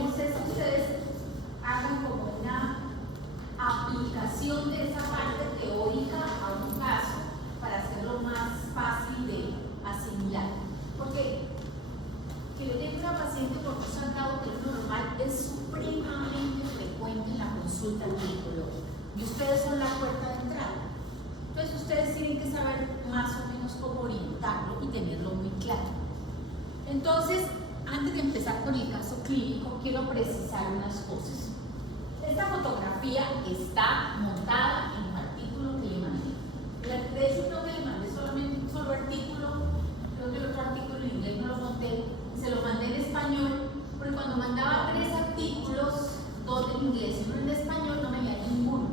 proponemos es que ustedes hagan como una aplicación de esa parte teórica a un caso para hacerlo más fácil de asimilar. Porque que le den una paciente por un sangrado normal es supremamente frecuente en la consulta al ginecólogo y ustedes son la puerta de entrada. Entonces ustedes tienen que saber más o menos cómo orientarlo y tenerlo muy claro. Entonces, antes de empezar con el caso clínico, quiero precisar unas cosas. Esta fotografía está montada en el artículo que le mandé. De hecho, creo que le mandé solamente un solo artículo, creo que el otro artículo en inglés no lo monté, se lo mandé en español, porque cuando mandaba 3 artículos, 2 en inglés y 1 en español, no me venía ninguno.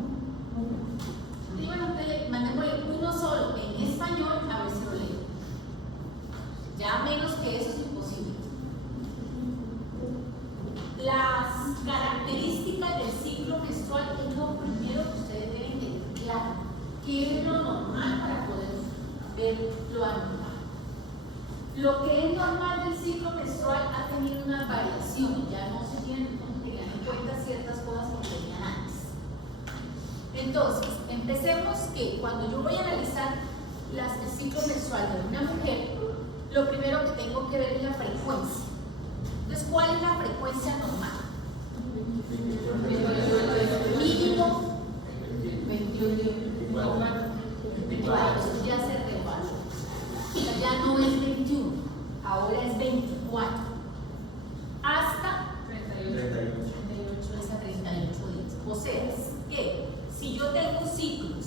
Y bueno, mandémosle uno solo en español, a ver si lo leo. Ya menos que eso es imposible. Las características del ciclo menstrual es lo primero que ustedes deben tener claro. ¿Qué es lo normal para poder ver lo anormal? Lo que es normal del ciclo menstrual ha tenido una variación, ya no se tienen en cuenta ciertas cosas que tenían antes. Entonces, empecemos que cuando yo voy a analizar el ciclo menstrual de una mujer, lo primero que tengo que ver es la frecuencia. Entonces, ¿cuál es la frecuencia normal? Mínimo 24, ya se revaló. Ya no es 21, ahora es 24. Hasta 38 días. O sea, que si yo tengo ciclos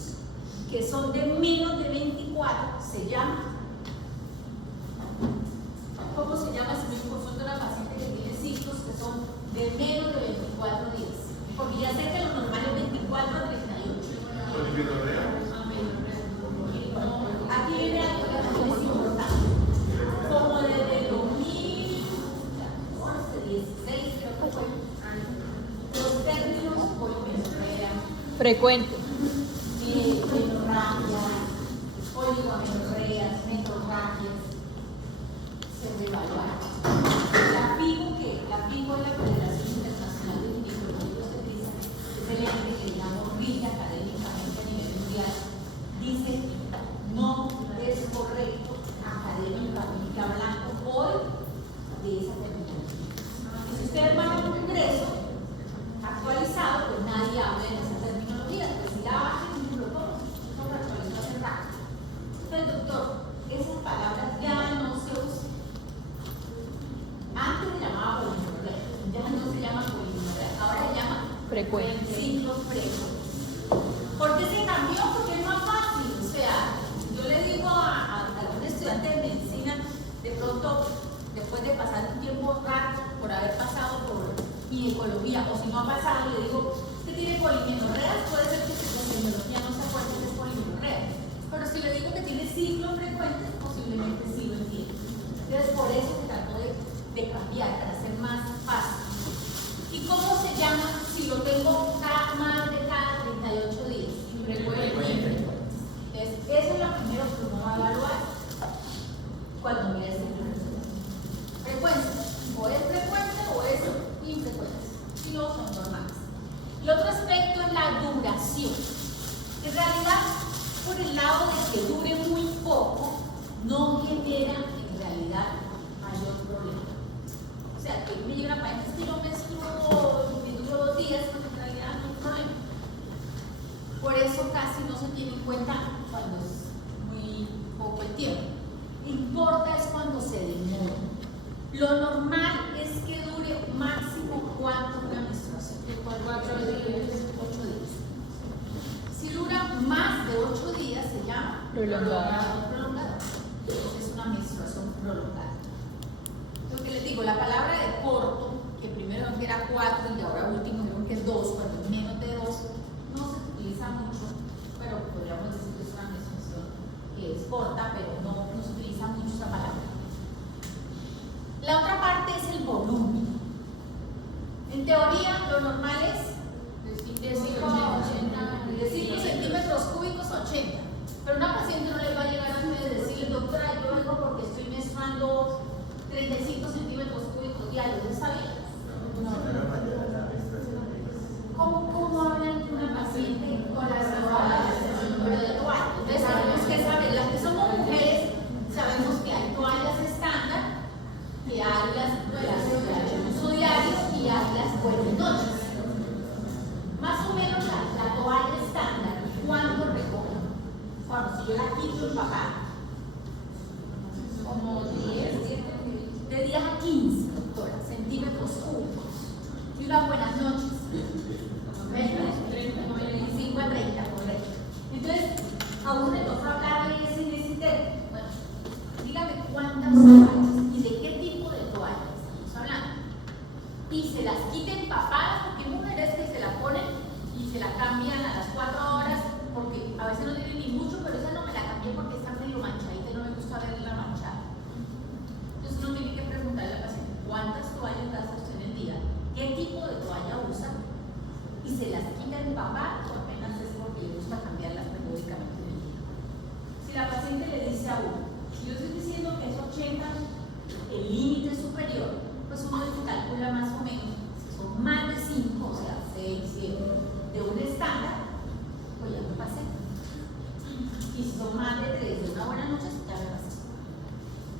que son de menos de 24, se llama. ¿Cómo se llama si me consulta una paciente que tiene ciclos que son de menos de 24 días? Porque ya sé que lo normal es 24 a 38. Aquí viene algo que también es importante. Como desde 2014, 16, creo que fue, los términos polimenorrea, frecuente, menorragia, oligomenorreas, menorragias, se reevaluaron. La FIGO es la Federación Internacional de Ginecología y Obstetricia, es el ente que digamos rige académicamente a nivel mundial, dice no es correcto académicamente hablando hoy de esa terminología. Y si ustedes van a un congreso actualizado, pues nadie habla de esa terminología, pues si la bajan y lo toman, eso lo actualizó hace rato. Entonces, doctor, esas palabras ya no se usan. Antes se llamaba polimenorrea, ya no se llama polimenorrea, ahora se llama frecuente. Ciclo frecuente. ¿Por qué se cambió? Porque es más fácil. O sea, yo le digo a algún estudiante de medicina, de pronto, después de pasar un tiempo raro por haber pasado por ginecología, o si no ha pasado, le digo, ¿usted tiene polimenorrea? Puede ser que la terminología no se acuerde que es polimenorrea. Pero si le digo que tiene ciclo frecuente, posiblemente sí lo entiende. Entonces, por eso se trató de cambiar, para hacer más fácil. ¿Y cómo se llama si lo tengo más de cada 38 días? Infrecuente. Entonces, eso es lo primero que uno va a evaluar cuando mira este ciclo. Frecuencia. O es frecuente o es infrecuente. Si no, son normales. El otro aspecto es la duración. En realidad, por el lado de que dure muy poco, no genera en realidad mayor problema. O sea, que me llega una paciente que yo menstruo y duro 2 días, pues en realidad no hay problema. Por eso casi no se tiene en cuenta cuando es muy poco el tiempo. Importa es cuando se demora. Lo normal es que dure máximo ¿cuánto una menstruación? 8 días. Si dura más de 8 días se llama prolongado. Es una menstruación prolongada. Lo que les digo, la palabra de corto, que primero era 4 y ahora último dijeron que es 2, cuando es menos de 2, no se utiliza mucho, pero podríamos decir que es una menstruación que es corta, pero no se utiliza mucho esa palabra. La otra parte es el volumen. En teoría, lo normal es de 5 centímetros cúbicos a 80. Pero una paciente no le va a llegar a ustedes y decirle, doctora, yo vengo porque estoy menstruando 35 centímetros cúbicos diarios. ¿Está bien? No. 10 a 15, doctora, centímetros cúbicos. Y unas buenas noches. 25 a 30, correcto. Entonces, a uno le toca hablar en ese tema. Bueno, dígame cuántas toallas y de qué tipo de toallas estamos hablando. Y se las quiten empapadas, porque hay mujeres que se la ponen y se la cambian a las 4 horas, porque a veces no tienen ni mucho, pero esa no me la cambié porque está medio manchadita y no me gusta verla manchada. Entonces uno tiene que preguntarle al paciente cuántas toallas gasta usted en el día, qué tipo de toalla usa, y se las quita empapadas o apenas es porque le gusta cambiarlas periódicamente en el día. Si la paciente le dice a uno, si yo estoy diciendo que es 80 el límite superior, pues uno calcula más o menos, si son más de 5, o sea, 6, 7, de un estándar, pues ya me pasé. Y si son más de 3 de una buena noche, ya me pasé.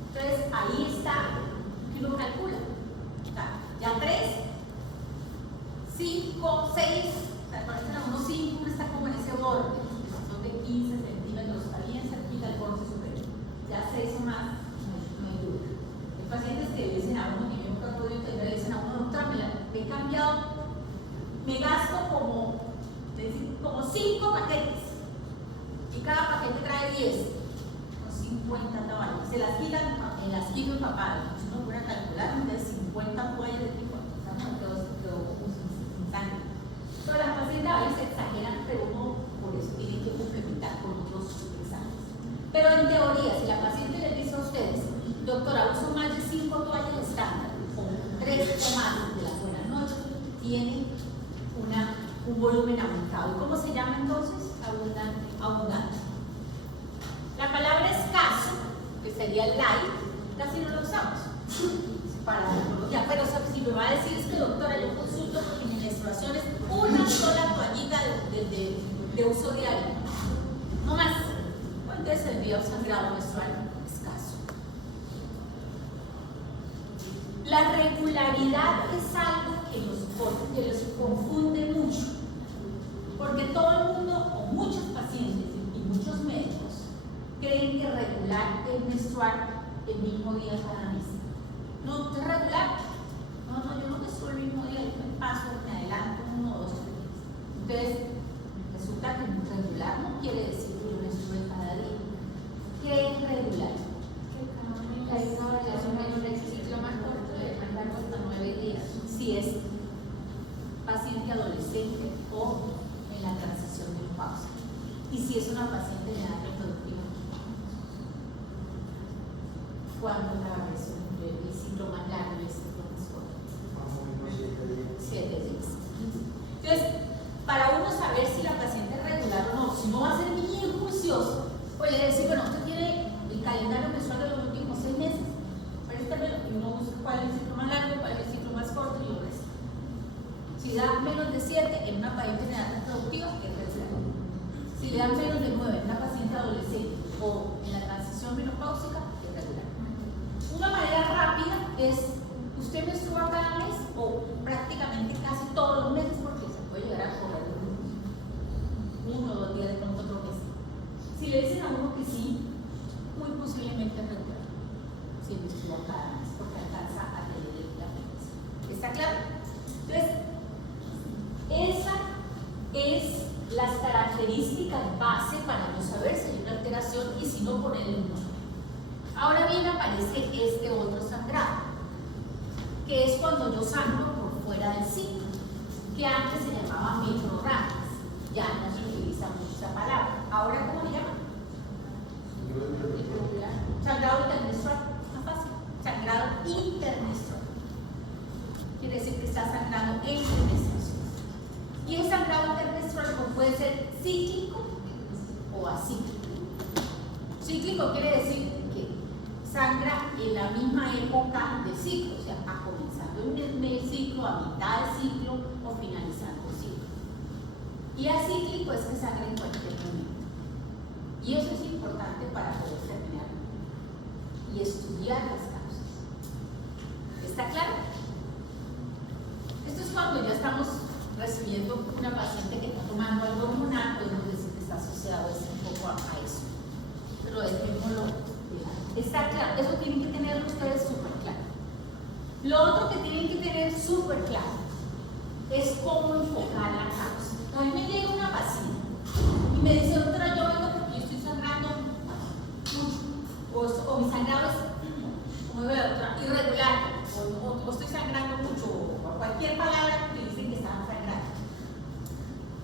Entonces, ahí está que uno calcula. Ya 3, 5, 6, o sea, parecen a unos 5, uno está como en ese borde, son de 15 centímetros, está bien cerquita del borde superior. Ya 6 o más, no hay duda. Hay pacientes que le dicen a uno, que yo nunca he podido entender, le dicen a uno, doctora, me he cambiado, me gasto como 5 paquetes, y cada paquete trae 10, con 50 toallas. Se las quitan en las quito empapadas. Si uno puede calcular, entonces 50 toallas de tipo, quedó como sin sangre. Pero las pacientes a veces exageran, pero uno por eso tiene que complementar con otros exámenes. Pero en teoría, si la paciente les dice a ustedes, doctora, uso más de 5 toallas estándar, o 3 o más de la buena noche, tiene un volumen aumentado. ¿Y cómo se llama entonces? Abundante. La palabra escaso, que sería light, casi no lo usamos para la oncología, pero si me va a decir es que doctora, yo consulto porque mi menstruación es una sola toallita de uso diario, no más. ¿Cuánto es el día sangrado menstrual? Escaso. La regularidad es algo que los confunde mucho, porque todo el mundo, o muchos pacientes y muchos médicos, creen que regular es menstruar el mismo día cada mes. No, ¿es regular? No, yo no menstruo el mismo día, yo me paso, me adelanto 1 o 2 días. Entonces, resulta que regular no quiere decir que yo menstrue cada día. ¿Qué es regular? Hay una variación menor del ciclo más corto de más largo hasta 9 días. Si es paciente adolescente o en la transición menopáusica. Y si es una paciente de edad reproductiva, ¿cuándo es la variación entre el ciclo más largo y el ciclo más corto? 7 días. Entonces, para uno saber si la paciente es regular o no, si no va a ser bien juicioso, pues le decir, bueno, usted tiene el calendario mensual de los últimos 6 meses, préstamelo y uno busca cuál es el ciclo más largo, cuál es el ciclo más corto y lo resta. Si da menos de 7 en una paciente de edad reproductiva, es regular. Si le dan menos de 9 en una paciente adolescente o en la transición menopáusica, es regular. Una manera rápida es, usted menstrua cada mes o prácticamente casi todos los meses, porque se puede llegar a correr 1 o 2 días de pronto otro mes. Si le dicen a uno que sí, muy posiblemente es regular. Si menstrua cada mes, porque alcanza a tener la frecuencia. ¿Está claro? Entonces, esa es las características base para no saber si hay una alteración y si no ponerle un nombre. Ahora bien aparece este otro sangrado, que es cuando yo sangro por fuera del ciclo, que antes se llamaba metrorragias, ya no se utiliza mucho esa palabra. ¿Ahora cómo le llaman? Sangrado intermenstrual, más fácil. Sangrado intermenstrual. Quiere decir que está sangrando entre menstruaciones. Y el sangrado intermenstrual puede ser cíclico o acíclico. Cíclico quiere decir que sangra en la misma época del ciclo, o sea, comenzando el ciclo, a mitad del ciclo o finalizando el ciclo. Y acíclico es que sangra en cualquier momento. Y eso es importante para poder terminar y estudiar las causas. ¿Está claro? Esto es cuando ya estamos recibiendo una paciente que está tomando algo hormonal, podemos decir que está asociado un poco a eso. Pero dejémoslo. Está claro, eso tienen que tenerlo ustedes súper claro. Lo otro que tienen que tener súper claro es cómo enfocar la causa. A mí me llega una paciente y me dice, doctora, yo vengo porque yo estoy sangrando mucho, o mi sangrado es, como digo la doctora, irregular, o estoy sangrando mucho, o cualquier palabra que dicen que están sangrando.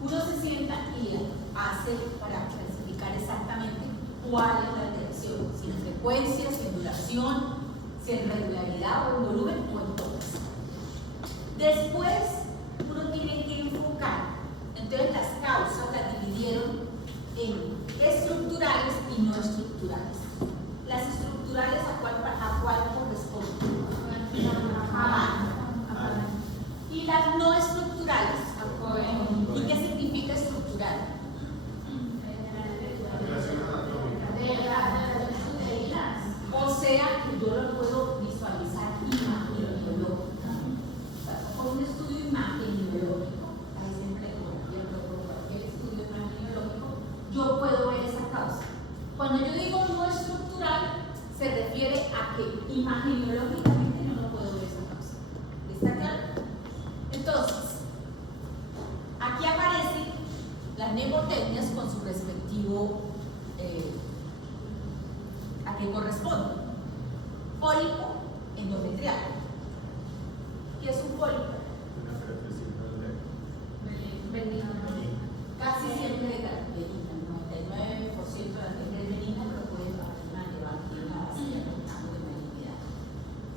Uno se sienta y hace para clasificar exactamente cuál es la alteración, si en frecuencia, si en duración, si en regularidad o en volumen o en todas. Después uno tiene que enfocar, entonces las causas las dividieron en estructurales y no estructurales. Las estructurales a cuál corresponden. Y las no estructurales. ¿Y qué significa estructural? O sea que yo lo puedo visualizar imageneológicamente. O sea, con un estudio imageneológico, ahí siempre cualquier estudio imageneológico, yo puedo ver esa causa. Cuando yo digo no estructural, se refiere a que imageneológicamente no lo puedo ver esa causa. ¿Está claro? Entonces, aquí aparecen las mnemotecnias con su respectivo a qué corresponde. Pólipo endometrial. ¿Qué es un pólipo? Casi siempre de benigna, 99% de la gente es benigna, pero puede llevar una base de malignidad.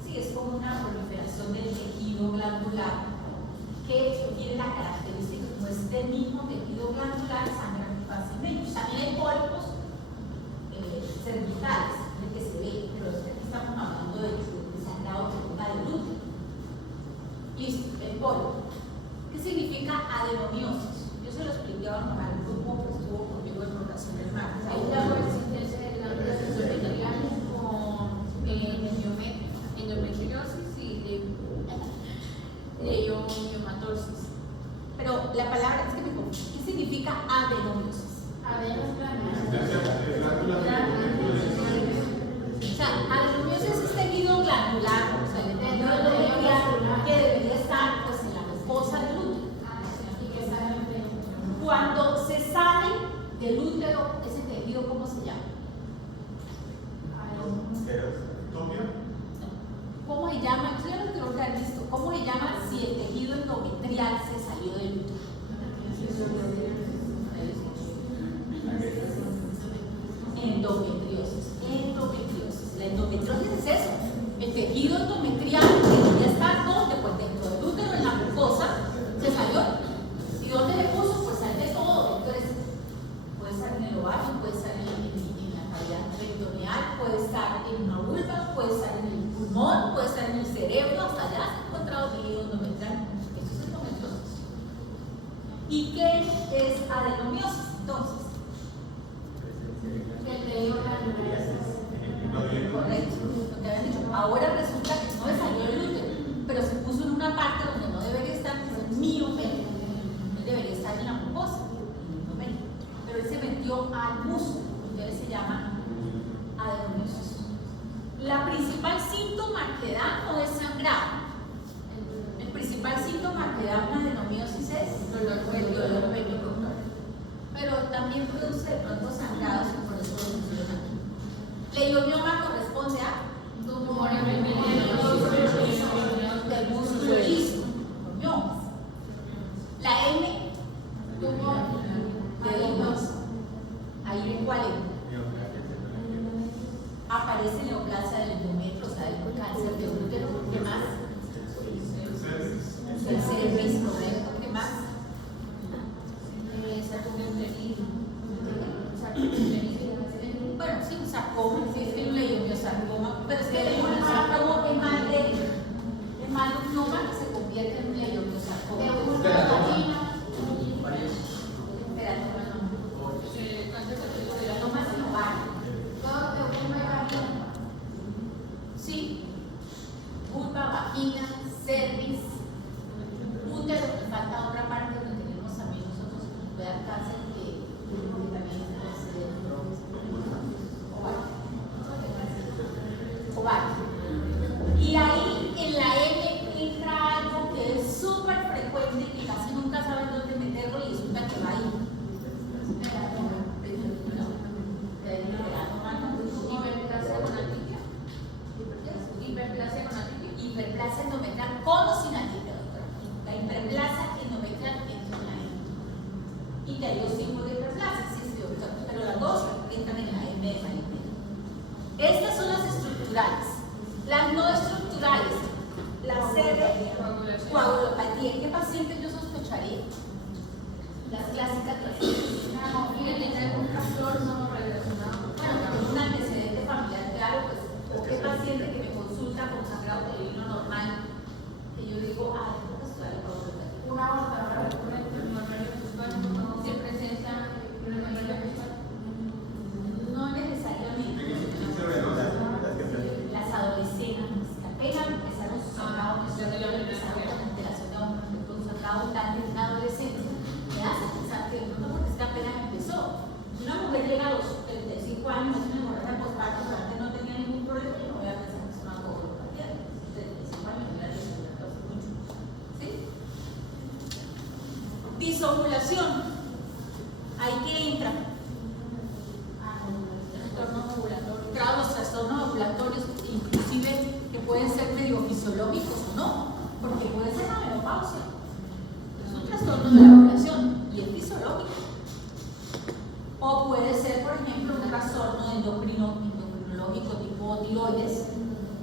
Sí, es como una proliferación del tejido glandular que tiene la característica, como es del mismo tejido glandular, sangra muy fácilmente. También hay pólipos cervicales, el que se ve, pero aquí estamos hablando de sangrado que toca del útero. Listo, el pólipo. ¿Qué significa adenomiosis? Yo se lo expliqué a al grupo que estuvo conmigo en rotación del martes. Hay una resistencia de las endometriales con endometriosis y leiomyomatosis. Pero la palabra es que me confundí. ¿Qué significa adenomiosis? O sea, adenomiosis es tejido glandular, o sea, el tejido glandular que debería estar pues, en la mucosa del útero. Cuando se sale del útero, ese tejido, ¿cómo se llama? ¿Cómo se llama? Yo ya lo creo que han visto. ¿Cómo se llama si el tejido endometrial se salió del útero? Endometriosis. La endometriosis es eso. El tejido endometrial que debería estar donde, pues dentro del útero, en la mucosa, se salió. ¿Y dónde le puso? Pues sale de todo. Entonces, puede estar en el ovario, puede estar en la cavidad peritoneal, puede estar en una vulva, puede estar en el pulmón, puede estar en el cerebro, hasta allá se ha encontrado tejido endometrial. Eso es endometriosis. ¿Y qué es adenomiosis? Entonces, el tejido glandular. Correcto, lo que habían dicho. Ahora resulta que no le salió el útero, pero se puso en una parte donde no debería estar, que es el miometrio. Él debería estar en la mucosa, pero él se metió al músculo, entonces se llama adenomiosis. La principal síntoma que da no es sangrado. El principal síntoma que da una adenomiosis es el dolor pénico. Pero también produce de pronto sangrados y por eso lo menciona aquí. Leiomioma corresponde a tumor del músculo liso, miomas. La M, tumor malignoso. Ahí en cuál aparece neoplasia del endometrio, o sea, el cáncer de útero. ¿Qué más? El cervix, correcto. ¿Qué más? Bueno, sí, un sarcoma, sí, es que un leiomiosarcoma, pero es que el leiomiosarcoma es mal un gnoma que se convierte en un leiomiosarcoma. Sí, vulva, vagina, cervix, útero, nos falta otra parte donde tenemos también nosotros que puede dar cáncer que también es ovario. Y ahí en la M Hiperplasia con atípico. Hiperplasia endometrial con o sin atípico, doctora. La hiperplasia endometrial es una I. Y que hay dos tipos de hiperplasia, sí, doctora, pero las dos entran en la M de Marie. Estas son las estructurales. Las no estructurales, la sede, coagulopatía. ¿Qué paciente yo sospecharía? Las clásicas No, y que tenga algún trastorno relacionado. Bueno, tengo un antecedente familiar claro, pues, o qué paciente que me consulta con sangrado uterino normal, que yo digo, ay, ¿cómo está la coagulopatía? Una abortadora recurrente, un horario menstrual, no se presenta en el horario menstrual. No necesariamente. Las adolescentes que apenas empezaron su sangrado menstrual, empezaron con alteración de un sangrado tan en una adolescencia, me hace pensar que no, porque es que apenas empezó. Si una mujer llega a los 35 años, es una hemorragia postparto, pero antes no tenía ningún problema, y no voy a pensar que es una coagulopatía. 35 años, no la resulta hace mucho. ¿Sí? Disovulación. Ahí que entra. Trastornos ovulatorios. Claro, los trastornos ovulatorios, inclusive que pueden ser medio fisiológicos o no, porque puede ser la menopausia. Es un trastorno de la ovulación y es fisiológico. O puede ser, por ejemplo, un trastorno endocrinológico tipo tiroides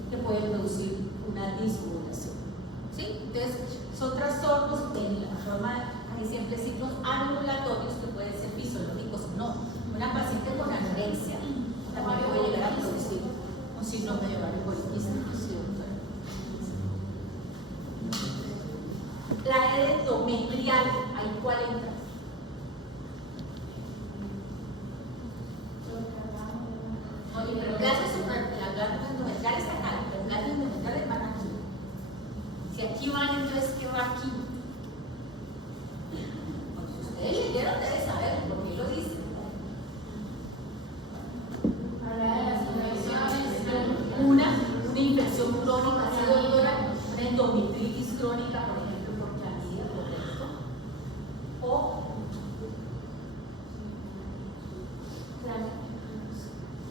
que puede producir una disovulación. ¿Sí? Entonces, son trastornos en la forma, hay siempre ciclos anovulatorios que pueden ser fisiológicos o no. Una paciente con anorexia también puede llegar a producir un síndrome de ovario poliquístico. La endometrial, ¿ahí cuál entra? No, hiperplasia la glándula endometrial es acá, la hiperplasia endometrial es más aquí. Si aquí van, entonces, ¿qué va aquí? Pues ustedes leyeron, deben saber por qué lo dicen. Una infección crónica, ¿sí, doctora? Una endometritis crónica, por ejemplo, por clamida, ¿correcto? O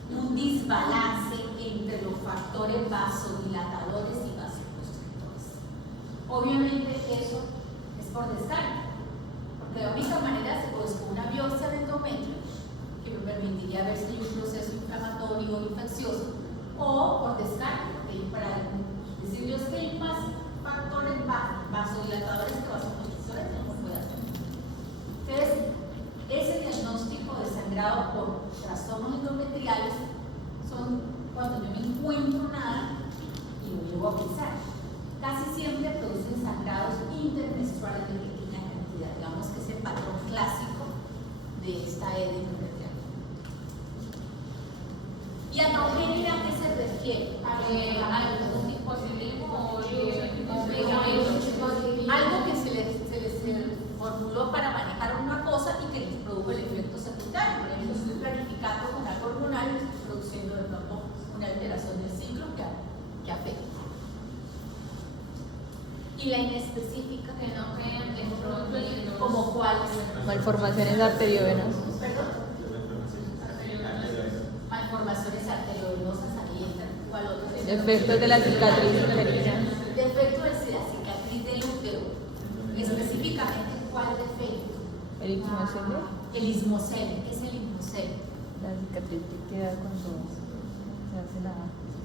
un desbalance entre los factores vasodilatadores y vasoconstrictores. Obviamente eso es por descarte, porque la única manera es con una biopsia de endometrio que me permitiría ver si hay un proceso inflamatorio o infeccioso, o por descarte, porque para decir yo es que hay más factores vasodilatadores que vasoconstrictores no se puede hacer. Entonces, ese diagnóstico de sangrado por trastornos endometriales son cuando yo no encuentro nada y lo llevo a pensar. Casi siempre producen sangrados intermenstruales de pequeña cantidad, digamos que es el patrón clásico de esta ED endometrial. ¿Y androgénica a qué se refiere? ¿Algún dispositivo o algo que se les formuló para manejar una cosa y que les produjo el efecto secundario. Por ejemplo, estoy planificando con algo hormonal y estoy produciendo de pronto una alteración del ciclo que afecta. Y la inespecífica que no crean de pronto y como cuáles. Malformaciones arteriovenas. ¿Perdón? Malformaciones arteriovenosas, ahí entran. ¿Cuál otro? Defectos de la cicatriz uterina. Defecto de la cicatriz del útero. Específicamente, ¿cuál defecto? El ismocele. El ismocele. ¿Qué es el ismocele? La cicatriz que queda cuando se hace la...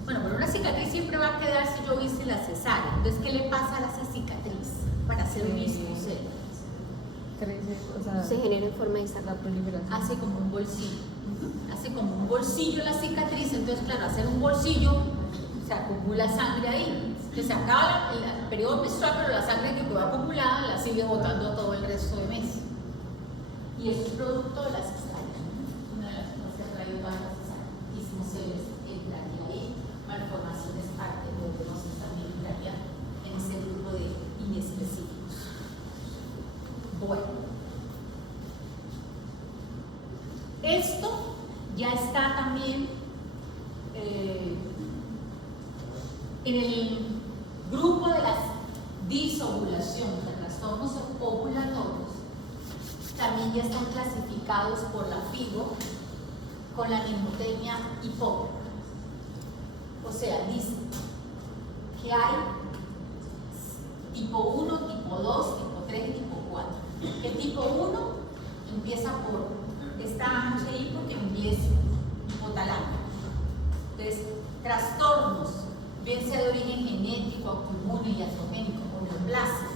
Bueno, pero una cicatriz siempre va a quedar si yo hice la cesárea. Entonces, ¿qué le pasa a esa cicatriz para hacer un ismocele? Crece, o sea, Se genera en forma de la saco. proliferación. Hace como un bolsillo. Hace como un bolsillo la cicatriz. Entonces, claro, hacer un bolsillo se acumula sangre ahí. Que se acaba el periodo menstrual, pero la sangre que quedó acumulada la sigue botando todo el resto de mes. Y es producto de la cesárea. Una de las cosas que ha traído varias ismoceles entraría ahí. Malformaciones arteriovenosas también entraría en ese grupo de inespecíficos. Bueno, esto ya está también en el grupo de las disovulaciones, de trastornos ovulatorios. También ya están clasificados por la FIGO con la nimotecnia hipócrita. O sea, dice que hay tipo 1, tipo 2, tipo 3 y tipo 4. El tipo 1 empieza por esta HI porque en inglés hipotálamo. Entonces, trastornos, bien sea de origen genético, autoinmune, iatrogénico o neoplásico,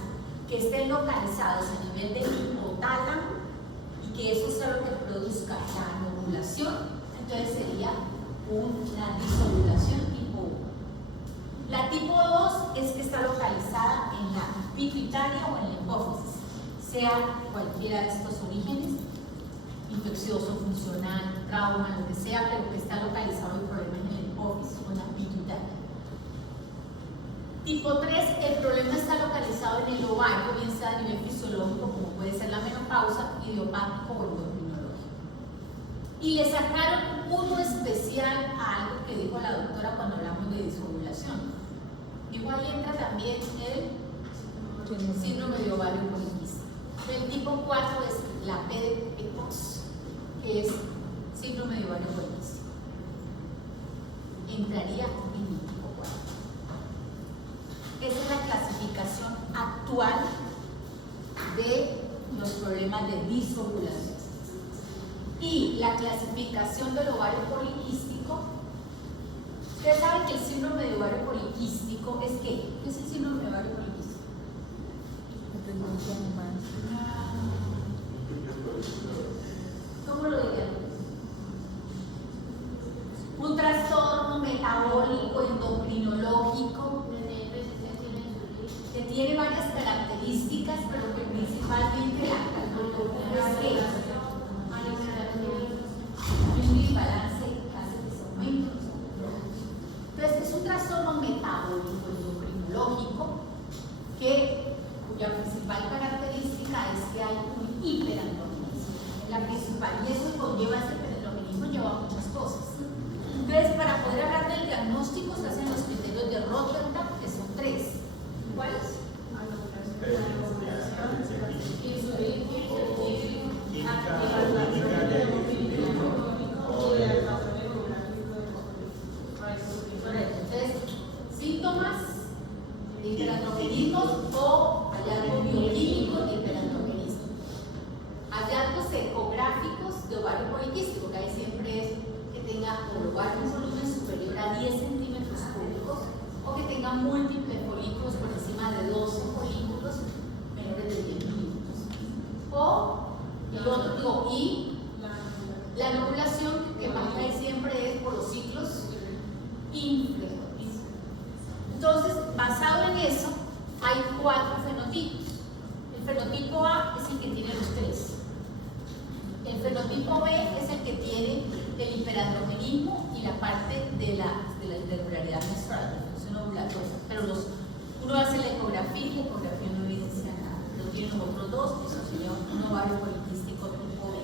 que estén localizados a nivel del hipotálamo y que eso sea lo que produzca la anovulación, entonces sería una disovulación tipo 1. La tipo 2 es que está localizada en la pituitaria o en la hipófisis, sea cualquiera de estos orígenes, infeccioso, funcional, trauma, lo que sea, pero que está localizado el problema en la hipófisis o en la pituitaria. Tipo 3, el problema está localizado en el ovario, bien sea a nivel fisiológico, como puede ser la menopausa, idiopático o endocrinológico. Y le sacaron uno especial a algo que dijo la doctora cuando hablamos de disovulación. Igual entra también el síndrome de ovario poliquístico. El tipo 4 es la P de PCOS, que es síndrome de ovario poliquístico. Entraría en el tipo 4. Esa es la clasificación actual de los problemas de disovulación. Y la clasificación del ovario poliquístico, ustedes saben que el síndrome de ovario poliquístico es ¿qué? ¿Qué es el síndrome de ovario poliquístico? ¿Cómo lo dirían? Un trastorno metabólico endocrinológico que tiene varias características, pero que principalmente la es que un imbalance hace que se aumente. Entonces, es un trastorno metabólico endocrinológico cuya principal característica es que hay un hiperandrogenismo. La principal, y eso conlleva ese hiperandrogenismo, lleva muchas cosas. Entonces, para poder hablar del diagnóstico, se hacen los criterios de Rotterdam, que son 3. ¿Cuáles? Entonces, síntomas de hiperandrogenismo o hallazgos bioquímicos de hiperandrogenismo. Hallazgos ecográficos de ovario poliquístico, que ahí siempre es que tenga el ovario un volumen superior a 10 centímetros cúbicos o que tenga múltiples folículos por encima de 12 folículos menores de 10 milímetros. O el otro, digo, y la anovulación que más hay siempre es por los ciclos infrecuentes. Entonces, basado en eso, hay 4 fenotipos. El fenotipo A es el que tiene los 3. El fenotipo B es el que tiene el hiperandrogenismo y la parte de la irregularidad menstrual, la función ovulatoria. Pero uno hace la ecografía y la ecografía no evidencia nada. Pero tienen los otros 2, eso sería un ovario poliquístico tipo B.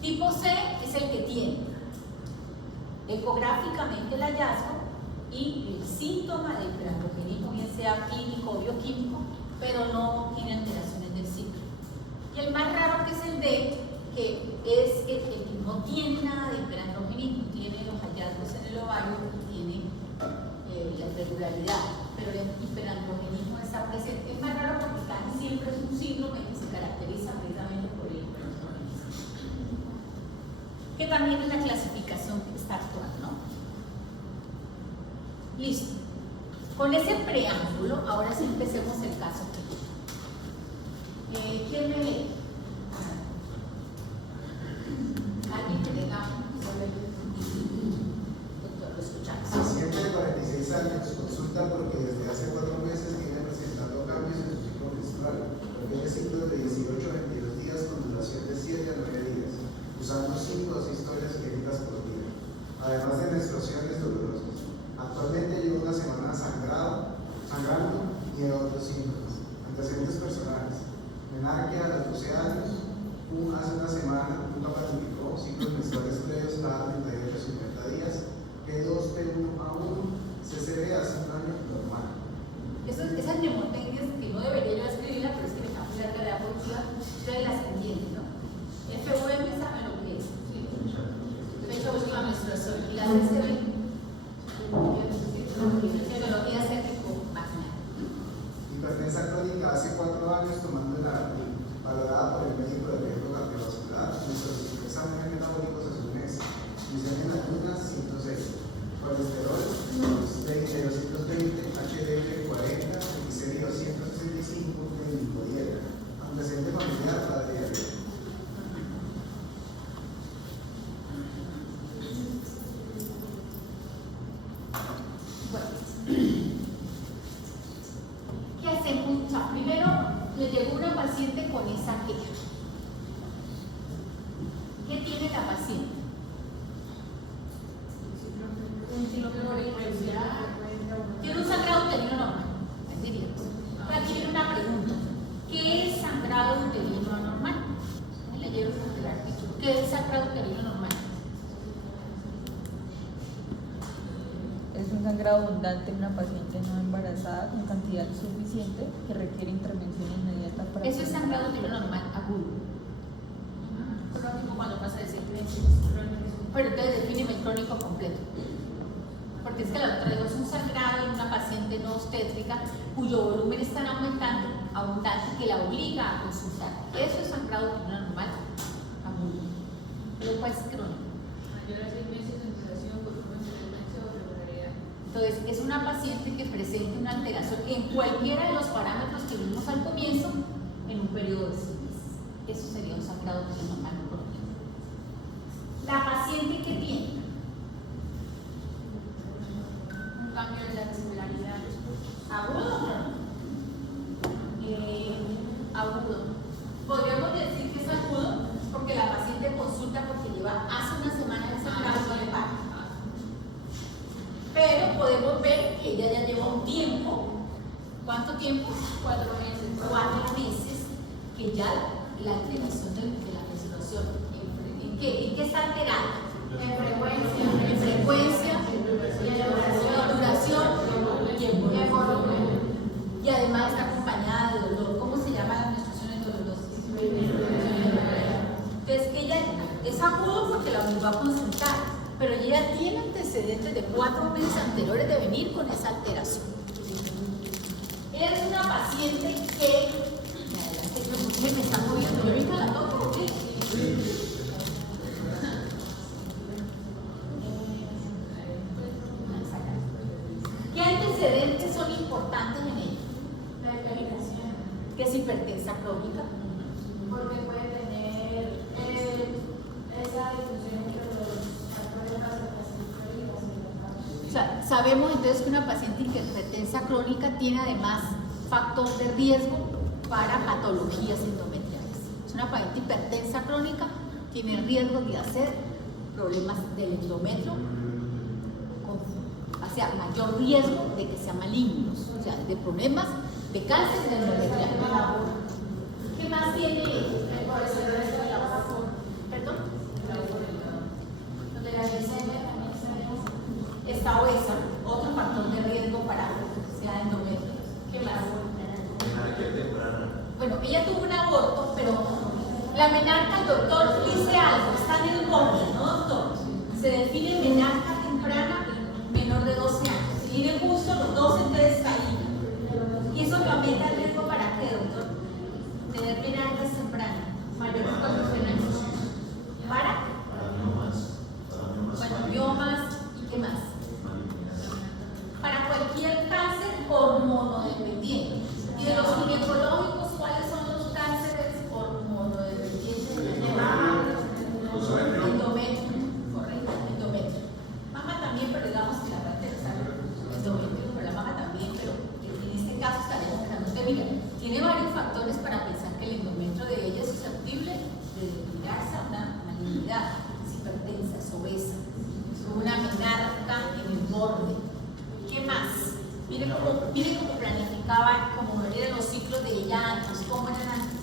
Tipo C es el que tiene ecográficamente el hallazgo y el síntoma del hiperandrogenismo, bien sea clínico o bioquímico, pero no tiene alteraciones del ciclo. Y el más raro, que es el D, que es el que no tiene nada de hiperandrogenismo, tiene los hallazgos en el ovario y tiene la irregularidad, pero el hiperandrogenismo está presente. Es más raro porque casi siempre es un síndrome que se caracteriza precisamente por el hiperandrogenismo, que también es la clasificación que está actual, ¿no? Listo. Con ese preámbulo, ahora sí empecemos el caso. ¿Quién me ve? ¿Alguien que tenga? Doctor, lo escuchamos. Paciente de 46 años consulta porque desde hace 4 meses viene presentando cambios en su ciclo menstrual. Refiere ciclos de 18 a 22 días con duración de 7 a 9 días, usando 5 o 6 toallas higiénicas por día, además de menstruaciones dolorosas. Actualmente lleva una semana sangrando y de otros síntomas. Antecedentes personales: menarquia a los 12 años, hace una semana nunca planificó ciclos menstruales previos cada 38 a 50 días, P2, P1A1, CCB hace un año normal. Esas mnemotecnias que no debería yo escribirla, pero es que me está muy larga de la portiva, ustedes las entienden, ¿no? FUM saben lo que es. Fecha última menstruación. Y la CCB, fisiología séptico la paciente? Tiene un sangrado uterino normal. Aquí viene una pregunta. ¿Qué es sangrado uterino anormal? ¿Leyeron el artículo? ¿Qué es sangrado uterino normal? Es un sangrado abundante en una paciente no embarazada con cantidad suficiente que requiere intervención inmediata para... Eso es sangrado uterino normal agudo. Crónico cuando pasa de 7 meses. Pero entonces defíneme el crónico completo. Porque es que la otra es un sangrado en una paciente no obstétrica cuyo volumen está aumentando, abundante, que la obliga a consultar. Eso es sangrado uterino normal agudo. Pero ¿cuál es crónico? Mayor a 6 meses en duración por una frecuencia o regularidad. Entonces, es una paciente que presente una alteración en cualquiera de los parámetros que vimos al comienzo en un periodo de 6 meses. Eso sería un sangrado uterino normal crónico. La paciente que tiene Un cambio de la regularidad. agudo o crónico. Agudo. Podríamos decir que es agudo porque la paciente consulta porque lleva hace una semana el sangrado de parto. Pero podemos ver que ella ya lleva un tiempo. ¿Cuánto tiempo? 4 meses. 4 meses que ya la alteración de la menstruación. ¿En qué está alterada? En frecuencia. En frecuencia, en duración y en volumen. En volumen. Y además está acompañada de dolor. ¿Cómo se llama la menstruación dolorosa? Entonces ella es agudo porque la obligó a consultar, pero ella tiene antecedentes de 4 meses anteriores de venir con esa alteración. Ella es una paciente que me está moviendo, yo ahorita la toco, ¿ok? ¿Qué antecedentes son importantes en ella? La hipertensión. ¿Qué es hipertensa crónica? Porque puede tener esa difusión entre los factores vasoconstrictores y O sea, sabemos entonces que una paciente hipertensa crónica tiene además factor de riesgo para patologías endometriales. Es una paciente hipertensa crónica, tiene riesgo de hacer problemas del endometrio, o sea, mayor riesgo de que sean malignos, o sea, de problemas de cáncer del endometrial. ¿Qué más tiene ella? el colesterol de la baja. ¿Perdón? Donde la glicemia también se Está obesa, otro factor de riesgo para que sea endometrio. ¿Qué más? Bueno, ella tuvo un aborto, pero la menarca, el doctor dice algo, está en el borde, ¿no, doctor? Se define menarca temprana menor de 12 años. Si tiene justo los 12, entonces está ahí. ¿Y eso lo aumenta el riesgo para qué, doctor? Tener menarcas tempranas, mayores de 14 años. ¿Para? Bueno, miomas y qué más. Para cualquier cáncer hormonodependiente. Y de los ginecológicos, ¿cuáles son los cánceres hormonodependientes? Endometrio, correcto, endometrio. Mama también, pero digamos que la parte de endometrio, pero la mama también, pero en este caso estaremos pensando que, mira, tiene varios factores para pensar que el endometrio de ella es susceptible de desarrollarse a una malignidad, es hipertensa, es obesa, una menarca en el borde. ¿Qué más? Mire cómo planificaba, cómo eran los ciclos de ella antes, cómo eran antes.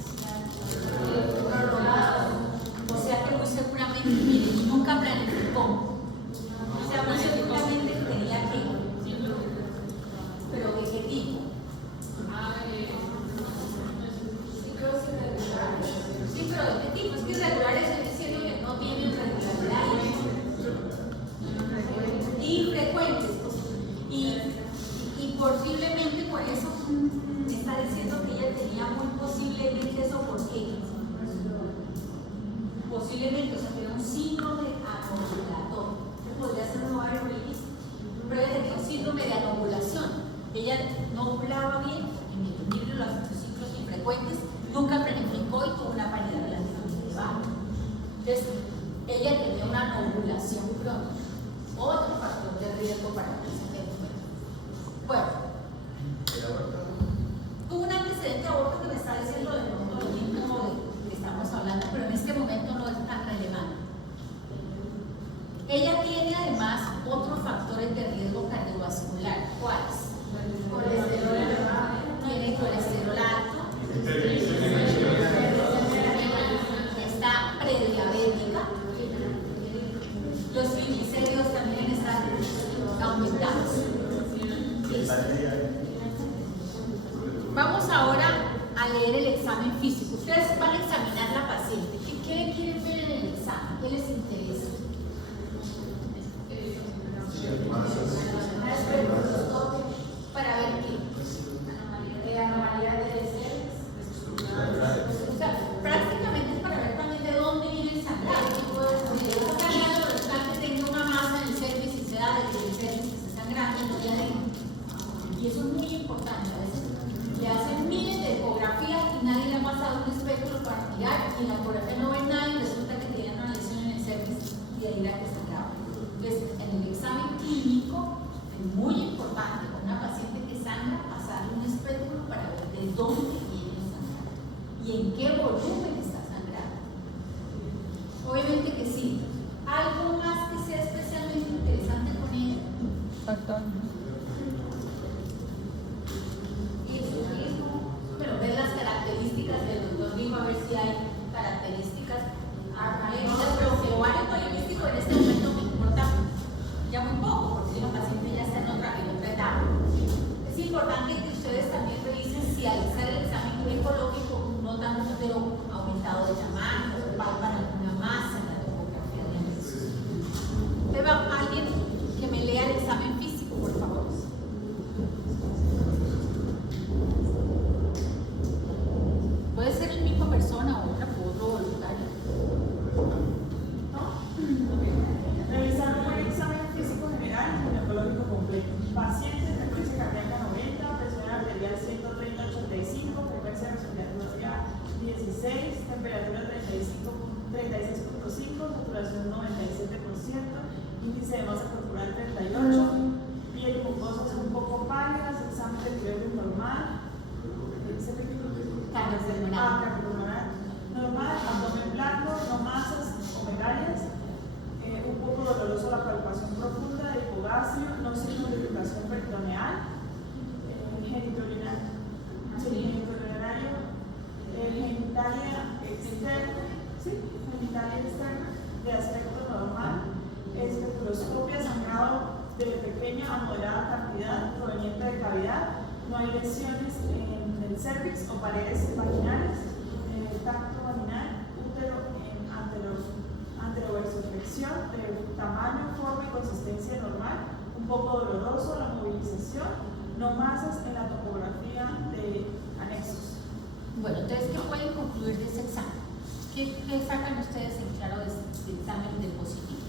O sea que muy seguramente, mire, y nunca planificó. O sea, muy seguramente tenía que. ¿Pero de qué tipo? Sí, pero ¿de qué tipo? Es que irregulares estoy diciendo que no tienen regularidades. Infrecuentes. Y posiblemente por eso me está diciendo que ella tenía muy posiblemente eso, ¿por qué? Posiblemente, o sea, que era un síndrome anovulatorio, que podría ser un ovario poliquístico, pero ella tenía un síndrome de anovulación. Ella no ovulaba bien, porque los ciclos infrecuentes, nunca planificó y tuvo una paridad relativamente baja. Entonces, ella tenía una anovulación crónica, otro factor de riesgo para el crecimiento. Bueno, tuvo un antecedente de aborto que me está diciendo de pronto lo mismo que estamos hablando, pero en este momento no es tan relevante. Vamos ahora a leer el examen físico. Ustedes van a examinar la paciente. ¿Qué quieren ver en el examen? ¿Qué les interesa? Para ver qué. Anomalía de cervix. O sea, prácticamente es para ver también de dónde viene el sangrado. Si está sangrando, pero está que tenga una masa en el cervix y se da de que el cervix está sangrando, no ya y eso es muy importante. A veces le hacen miles de ecografías y nadie le ha pasado un espectro para mirar y en la ecografía no ven nada y resulta que tiene una lesión en el cervix y de ahí la que sangraba. Entonces, en el examen clínico es muy importante con una paciente que sangra pasarle un espectro para ver de dónde viene el sangrado y en qué volumen está sangrando. Obviamente que sí. ¿Algo más que sea especialmente interesante con ella? Exactamente. Pero ver las características del doctor dijo a ver si hay características pero que ovario poliquístico en este momento me importa ya muy poco porque la paciente ya está en otra etapa. Es importante que ustedes también revisen si al hacer el examen ginecológico notan un útero aumentado de tamaño o palpan alguna masa en la topografía de la mesa. Alguien que me lea el examen físico, por favor. Puede ser la misma persona o otro voluntario. Realizar un buen examen físico general y ginecológico completo. Paciente, frecuencia cardíaca 90, presión arterial 130/85, frecuencia respiratoria 16, temperatura 36.5, saturación 97%, índice de masa corporal 38, piel y mucosas un poco pálidas, examen de tiroides normal. Cardiopulmonar normal, abdomen blando, no masas o megalias, un poco doloroso la palpación profunda, hipogasio, no signo de irritación peritoneal, genitourinario, genitalia externa de aspecto normal, espectroscopia, sangrado de pequeña a moderada cantidad proveniente de cavidad, no hay lesiones en el cervix o paredes vaginales, tacto vaginal, útero en anteroversión de tamaño, forma y consistencia normal, un poco doloroso la movilización, no masas en la topografía de anexos. Bueno, entonces, ¿qué pueden concluir de ese examen? ¿Qué sacan ustedes en claro de este examen de positivo?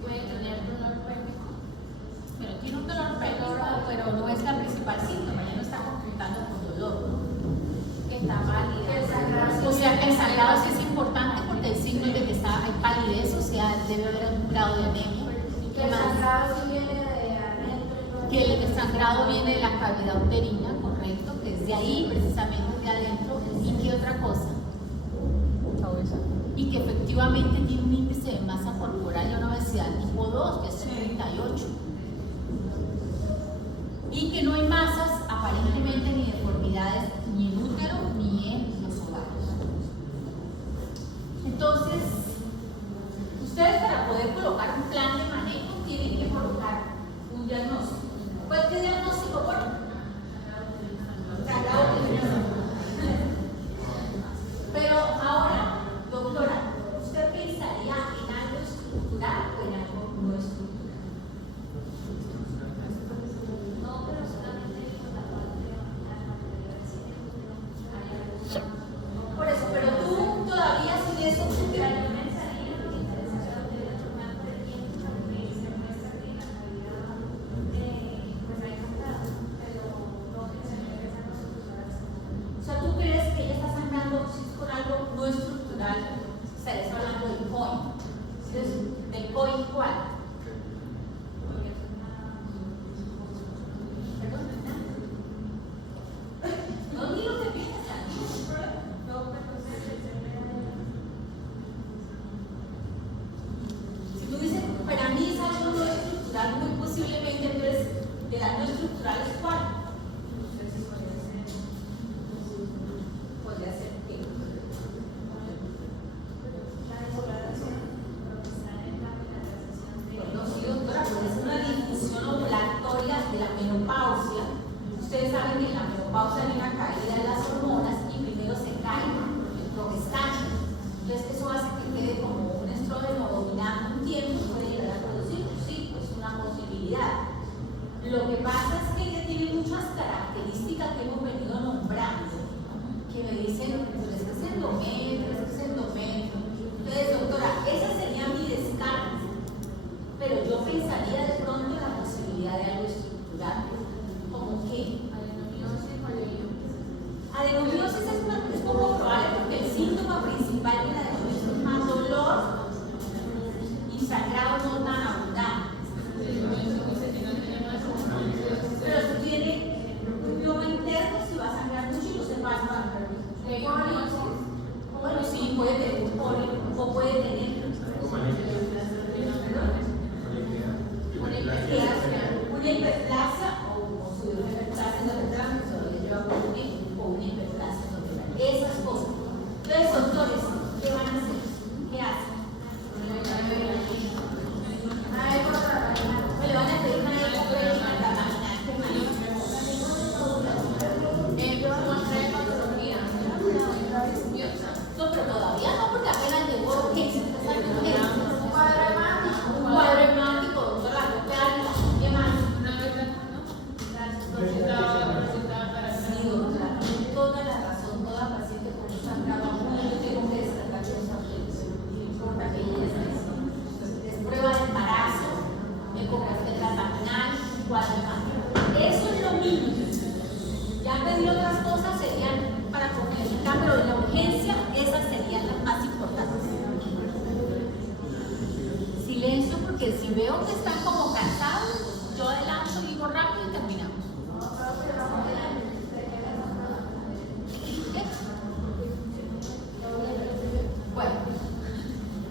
Puede tener dolor pélvico. Pero tiene un dolor pélvico, pero no es la principal síntoma, ya no está confrontando con dolor, ¿no? Que está pálida. O sea, que el sangrado sí es importante porque el signo es de que hay palidez, o sea, debe haber un grado de anemia. Que el sangrado sí viene de adentro. Que el sangrado viene de la cavidad uterina, correcto, que es de ahí, precisamente de adentro. ¿Y qué otra cosa? Cabeza. Y que efectivamente tiene un índice de masa corporal de una obesidad tipo 2, que es el 38. Y que no hay masas, aparentemente, ni deformidades, ni en útero, ni en los ovarios. Entonces, ustedes para poder colocar un plan de manejo tienen que colocar un diagnóstico. ¿Cuál es el diagnóstico? Bueno, sangrado uterino. Pero ahora, doctora, ¿usted pensaría en algo estructural o en algo no estructural? No, pero solamente con la parte de la Por eso, pero tú todavía sin eso, tú te... O sea, ¿tú crees que ella está sangrando con algo no estructural? O sea, está hablando del COIN. Entonces, ¿del COIN cuál? Perdón, no, ni lo que piensas, no, si tú dices, para mí es algo no estructural, muy posiblemente, entonces, de la no estructural es cuál. Podría ser que. Bueno, sí, doctora, pues es una difusión ocular que en la menopausia hay una caída de las hormonas y primero se cae el progestano. Entonces eso hace que quede como un estrógeno dominante un tiempo y puede llegar a producir, sí, pues una posibilidad. Lo que pasa es que ella tiene muchas características que hemos venido nombrando, que me dicen, pues este es endometrio, este es endometrio. Entonces, doctora, esa sería mi descarte, pero yo pensaría de pronto en la posibilidad de algo estructural, como que adenomiosis es poco probable porque el síntoma principal de la adenomiosis es más dolor y sangrado no tan abundante. Pero si tiene un mioma interno, si va a sangrar mucho y no se pasa. Bueno, sí, puede tener un pólipo o puede tener una hiperplasia o su hiperplasia endobetral, que lleva por tiempo, o una hiperplasia endobetral. Esas cosas. Entonces, doctores, ¿qué van a hacer? ¿Qué hacen? Me le van a pedir una no, pero todavía no, porque apenas llegó un cuadro hemático, doctora, ¿qué más? Sí, doctora, tiene toda la razón, toda paciente con un sangrado agudo, yo tengo que descartar los papeles, no importa que ella es prueba de embarazo, ecografía transvaginal, cuadro hemático. Eso es lo mínimo. Ya han pedido otras cosas, serían para complementar, pero en la urgencia esas serían las más importantes. Silencio, porque si veo que están como cansados, pues yo adelanto, digo rápido y terminamos. ¿Qué? Bueno,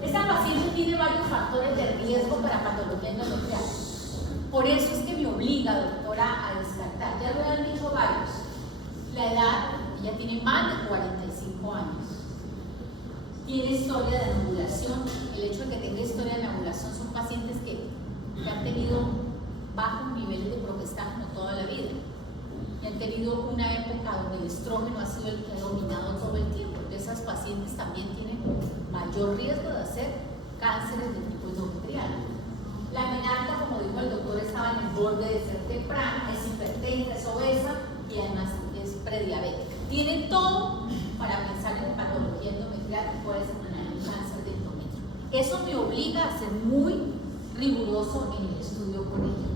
esta paciente tiene varios factores de riesgo para patología endometrial. Por eso es que me obliga, doctora, a descartar. Ya lo han dicho varios. La edad, ella tiene más de 45 años. Tiene historia de anovulación. El hecho de que tenga historia de anovulación son pacientes que han tenido bajos niveles de progestágeno toda la vida. Y han tenido una época donde el estrógeno ha sido el que ha dominado todo el tiempo. Esas pacientes también tienen mayor riesgo de hacer cánceres de tipo endometrial. La menarca, como dijo el doctor, estaba en el borde de ser temprana, es hipertensa, es obesa y además es prediabética. Tiene todo para pensar en patología endometrial y puede desencadenar un cáncer de endometrio. Eso me obliga a ser muy riguroso en el estudio con ella.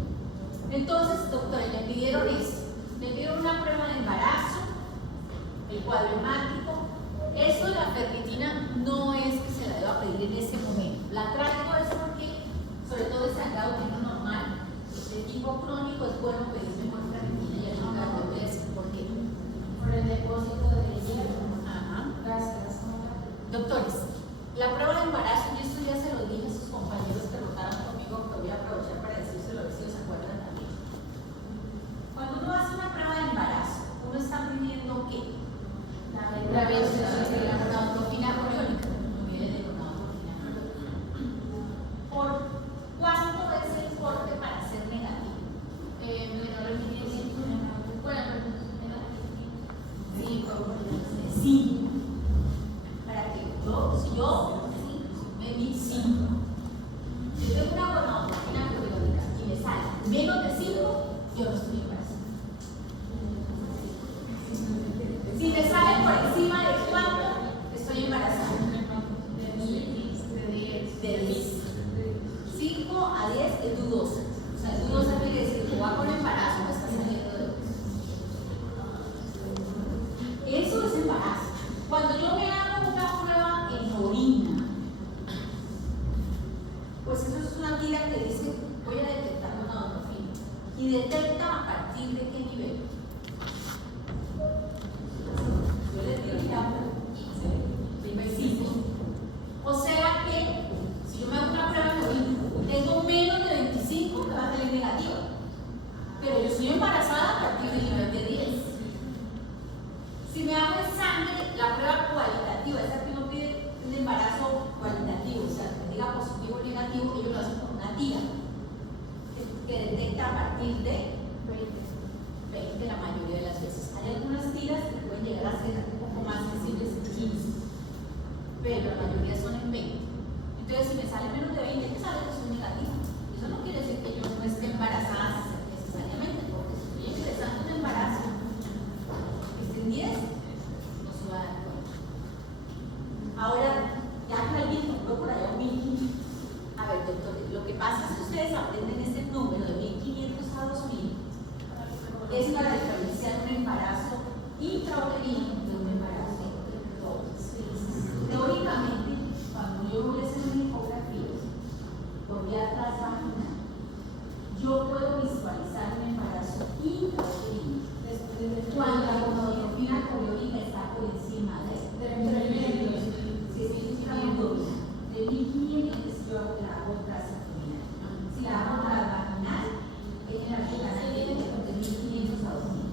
Entonces, doctora, le pidieron eso. Le pidieron una prueba de embarazo, el cuadro hemático. Eso de la ferritina no es que se la deba pedir en ese momento. La traigo es porque, sobre todo el sangrado que no es normal, de tipo crónico, es bueno pedir mejor ferritina y el lugar de peso. ¿Por qué? Por el depósito de hierro. Ajá. Gracias. Doctores, la prueba de embarazo, y esto ya se lo dije a sus compañeros que rotaron conmigo, que voy a aprovechar para decírselo a ver si se acuerdan también. Cuando uno hace una prueba de embarazo, uno está midiendo ¿qué? La velocidad de la gonadotropina coriónica. No viene de gonadotropina coriónica. ¿Por cuánto es el corte para ser negativo? Menor de 500. Bueno, Sí. ¿Para qué? Si yo me di 5. Si yo tengo una gonadotropina coriónica y me sale menos de 5, yo no estoy embarazada. Si me sale por encima de cuánto, estoy embarazada. De 10. 5 a 10 es dudosa. O sea, es dudosa quiere decir que va con embarazo o está saliendo de 10. Eso es embarazo. Cuando yo me hago una prueba en orina, pues eso es una tira que dice, voy a detectar una gonadotropina. Y detecta a partir de qué nivel. Yo le digo ya, 25. O sea que, si yo me hago una prueba en orina, tengo menos de 25 que va a salir negativa. Pero yo estoy embarazada a partir del nivel de 10. Si me hago en sangre, la prueba cualitativa, esa que uno pide un embarazo cualitativo, o sea, que diga positivo o negativo, ellos lo hacen con una tira que detecta a partir de 20. 20 la mayoría de las veces. Hay algunas tiras que pueden llegar a ser un poco más sensibles en 15, pero la mayoría son en 20. Entonces, si me sale menos de 20, ¿qué sabe que soy negativa? Eso no quiere decir que yo no esté embarazada necesariamente, porque si estoy ingresando un embarazo, que esté en 10, no se va a dar cuenta. Ahora, ya clarito, creo por allá 1500. A ver, doctor, lo que pasa es que ustedes aprenden ese número de 1500 a 2000, es para diferenciar un embarazo intrauterino de un embarazo ectópico. Teóricamente, cuando yo voy a hacer una ecografía por vía transvaginal, yo puedo visualizar un embarazo intrauterino cuando la gonadotropina coriónica está por encima de 3.000. Si significa abdominal, de 1.500 yo la hago transvaginal. Si la hago transvaginal, en la canal tiene de 1.500 a 2.000.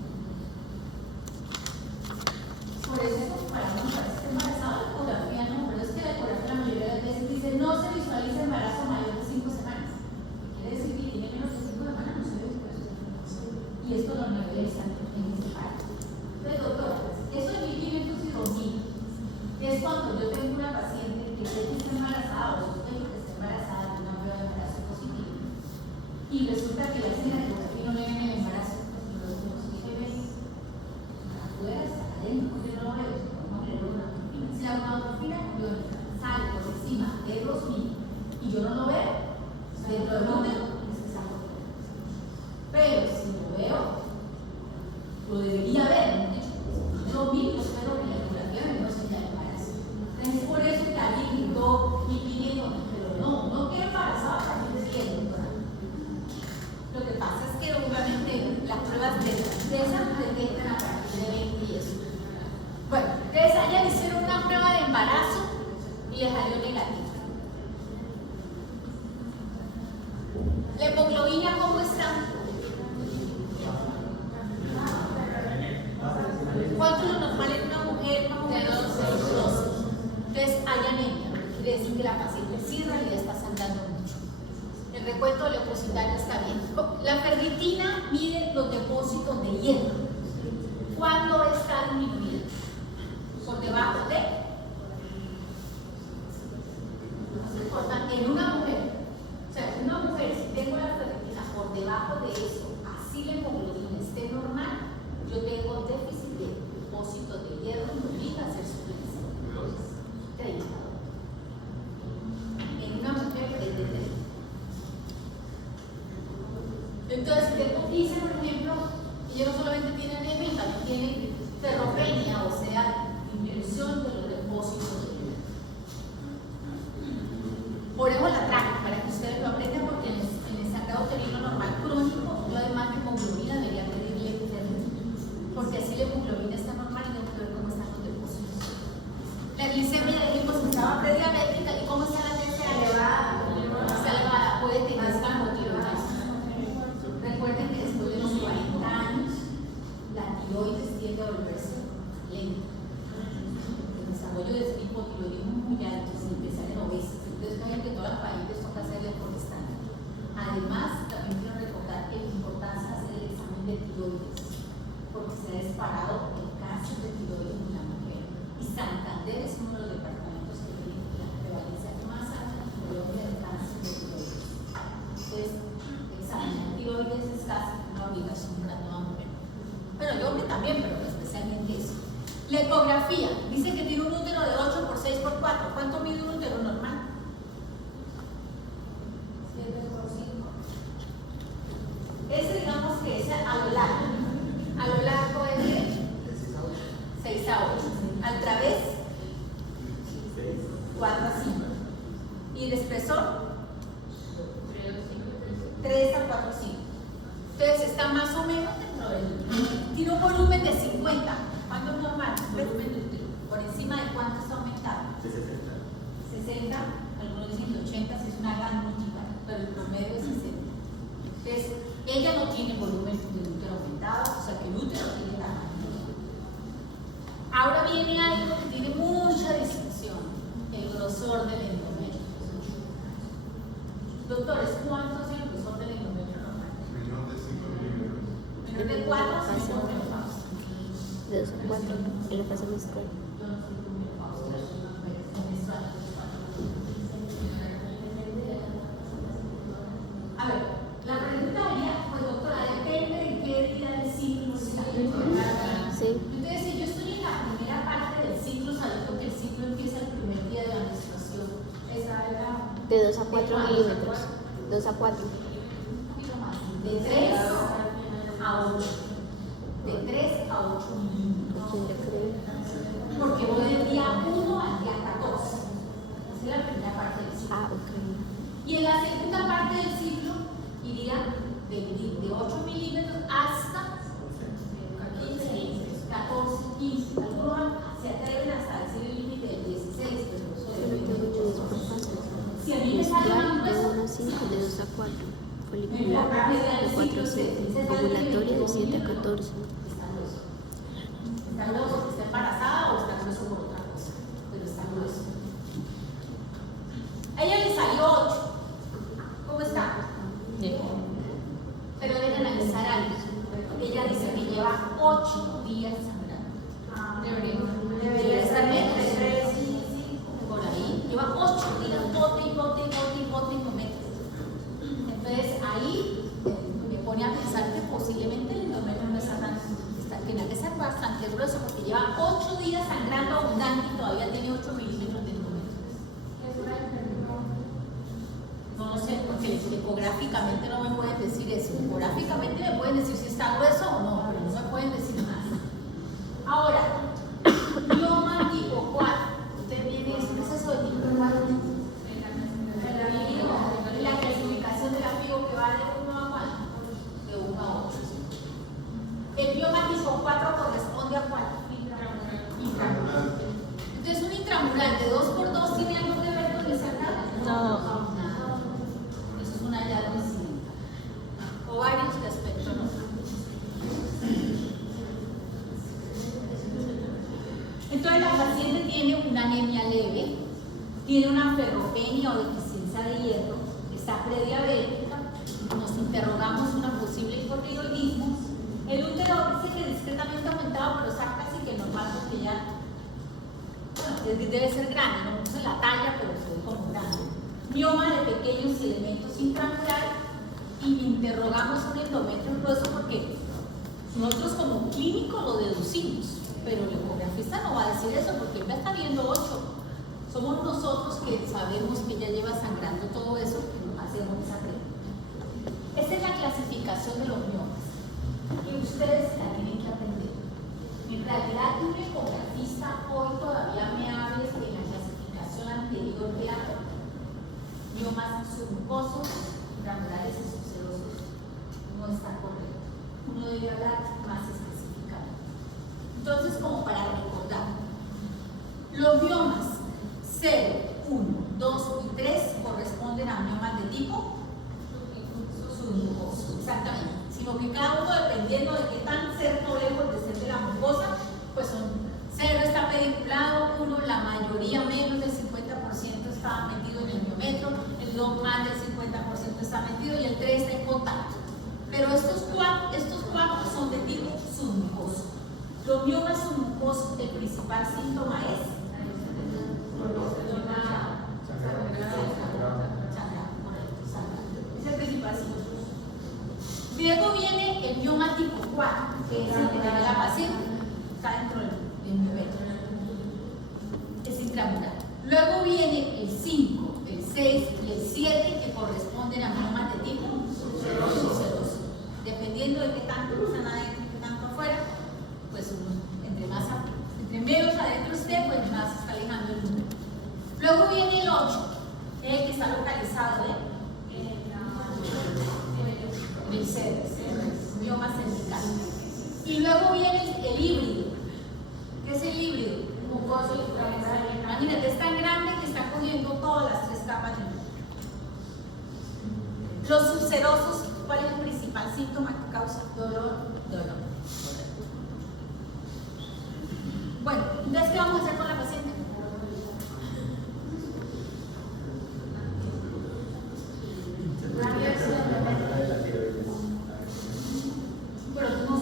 Por eso, para uno parece que embarazada, la ecografía no, pero es que la ecografía la mayoría de las veces dice no se visualiza embarazo mayor de 5 semanas. Quiere decir que tiene menos de 5 semanas, no se ve embarazo. Y esto lo realizan en este paro. Entonces, doctora, eso de 1.500 y 2.000 es cuando yo tengo una paciente que sé que está embarazada o sospecho que está embarazada de una prueba de embarazo positivo. Y resulta que le hacen la ecografía y no le ven el embarazo. Y los ves afuera, está adentro, yo no lo veo. Si la gonadotropina sale por encima de 2.000 y yo no lo veo, dentro del útero, es que está por fuera. Pero si lo veo, lo debería ver, ¿no? 2.000, yo espero que la ecografía no sea el embarazo. Entonces, por eso que alguien gritó 1.500, pero no queda embarazada a partir de 100, doctora. Lo que pasa es que obviamente las pruebas de esas detectan a partir de 20 y eso. Bueno, ustedes allá hicieron una prueba de embarazo y les salió negativa. ¿La hemoglobina cómo está? ¿Cuánto es lo normal en una mujer? Más o menos 12. Entonces hay anemia, quiere decir que la paciente sí en realidad está sangrando mucho. El recuento leucocitario está bien. La ferritina mide los depósitos de hierro. ¿Cuándo está disminuida? Por debajo de, no se importa, en una mujer, o sea, en una mujer, si tengo la ferritina por debajo de eso, así la hemoglobina esté normal, yo tengo déficit de depósito de hierro y me obliga a hacer suplencia. 30. En una mujer es de 30. Entonces, si dice, por ejemplo, ella no solamente tiene anemia, también tiene ferropenia, o sea, inversión de los depósitos de hierro. Ponemos la trágica para que ustedes lo aprendan, porque en el sangrado uterino normal crónico, yo además de hemoglobina debería pedirle ferritina, porque así la hemoglobina está normal y tengo que ver cómo están los depósitos. La glicemia le dijimos que estaba prediabética, y cómo está la TSH elevada. Está elevada, puede tener escamotiroides. Recuerden que después de los 40 años, la tiroides tiende a volverse lenta. El desarrollo de este hipotiroidismo es muy alto, se empieza en obesidad. Entonces, saben que todas las pacientes toca hacerle por estándar. Además, también quiero recordar que es importante hacer el examen de tiroides, porque se ha disparado el cáncer de tiroides en la mujer. Y Santander es uno de los departamentos que tiene la prevalencia más alta en Colombia del cáncer de tiroides. Entonces, examinar tiroides es casi una obligación para toda mujer. Bueno, yo hombre también, pero especialmente eso. La ecografía dice que tiene un útero de 8 por 6 por 4. ¿Cuánto mide un útero normal? 7 por 5. Ese digamos que es a lo largo. A lo largo es de 6 a 8. Al través 4 a 5. ¿Y el espesor? 3 a 4 a 5. Entonces está más o menos dentro del. Tiene un volumen de 50. ¿Cuánto es normal? Volumen de útero. ¿Por encima de cuánto está aumentado? 60. Algunos dicen que 80 si es una gran múltipla, pero el promedio es 60. Entonces, ella no tiene volumen de útero aumentado, o sea que el útero tiene tamaño. Ahora viene algo que tiene mucha distinción: el grosor del endometrio. Doctores, ¿cuánto es el grosor del endometrio normal? Menos de 5 milímetros. Menos De 4 a 5 menopausia. De 2 a 4 en la fase menstrual. A ver, la pregunta haría, pues doctora, depende de qué día del ciclo está. Sí. Entonces, si yo estoy en la primera parte del ciclo, sabiendo que el ciclo empieza el primer día de la menstruación, esa era De 2 a 4 milímetros. 2 a 4. un poquito más, de 3 a 8. De 3 a 8 milímetros. ¿Quién yo creo? Porque voy del día 1 al día 14. Esa es la primera parte del ciclo. Ah, ok. Y en la segunda parte del ciclo iría de 8 milímetros hasta 15, 14, 15. Algunos se atreven hasta decir el límite del 16, pero eso depende mucho de su paciente. Si a mí me sale Menstrual más de grueso, 1 a 5, de 2 a 4. mi Folicular probabilidad de del 4 a ciclo 7. se Ovulatoria de 7 a 14. está grueso. Está grueso porque está embarazada o está grueso por otra cosa, pero está grueso. A ella le salió 8. ¿Cómo está? Bien. Pero deben analizar algo. Ella dice que lleva 8 días sangrando. Debería estar entre 3 y 5. Por ahí. Lleva 8 días, bote y bote y bote y bote y no mete. Entonces ahí me pone a pensar que posiblemente el endometrio no está tan. Tiene que ser bastante grueso porque lleva 8 días sangrando abundante y todavía tiene 8 milímetros de endometrio. No lo sé, porque ecográficamente no me pueden decir eso. Ecográficamente me pueden decir si está grueso o no, pero no me pueden decir más. Ahora, mioma tipo 4. Usted viene, ¿qué es eso de tipo 4? La clasificación de la FIO que va de 1 a 4. De 1 a 8. El mioma tipo 4 corresponde a 4. Intramural. Entonces, un intramural de 2 por 2 tiene algo que ver con el sangrado. No. Eso es una hallazgo incidente. Ovarios de aspecto normal. Entonces la paciente tiene una anemia leve, tiene una ferropenia o deficiencia de hierro, está prediabética, nos interrogamos una posible hipotiroidismo. El útero dice que discretamente aumentado, pero está casi que normal porque ya debe ser grande, no puse la talla, pero se ve como grande. Mioma de pequeños elementos intramural y interrogamos un endometrio grueso porque nosotros como clínicos lo deducimos, pero el ecografista no va a decir eso porque él está viendo 8. Somos nosotros que sabemos que ya lleva sangrando todo eso que nos hacemos esa pregunta. Esta es la clasificación de los miomas y ustedes la tienen que aprender. En realidad, un ecografista hoy todavía me habla de la clasificación anterior de miomas submucosos, intramurales y subserosos. No está correcto. Uno debe hablar más específicamente. Entonces, como para recordar, los miomas 0, 1, 2 y 3 corresponden a miomas de tipo submucoso. Exactamente. Sino que cada uno, dependiendo de qué tan cerca o lejos de ser de la mucosa, pues son 0 está pediculado, 1 la mayoría, menos del 50% está metido en el miometro, el 2 más del 50% está metido y el 3 está en contacto. Pero estos cuatro son de tipo submucoso. Los miomas submucosos, el principal síntoma es sangrado. Es el principal síntoma. Luego viene el mioma tipo 4, que es el que tiene la paciente, está dentro del miometro. Es intramural. Luego viene el 5, el 6 y el 7, que corresponden a miomas de tipo subseroso. Dependiendo de qué tanto están adentro y qué tanto afuera, pues entre menos adentro esté, pues más está alejando el número. Luego viene el 8, el que está localizado en el mioma cervical. Y luego viene el híbrido. ¿Qué es el híbrido? Mucoso intramural. Imagínate, es tan grande que está cogiendo todas las 3 capas del mundo. Los subserosos, ¿cuál es el principal síntoma que causa? Dolor. Bueno, entonces, ¿qué vamos a hacer con la paciente? Pero tú no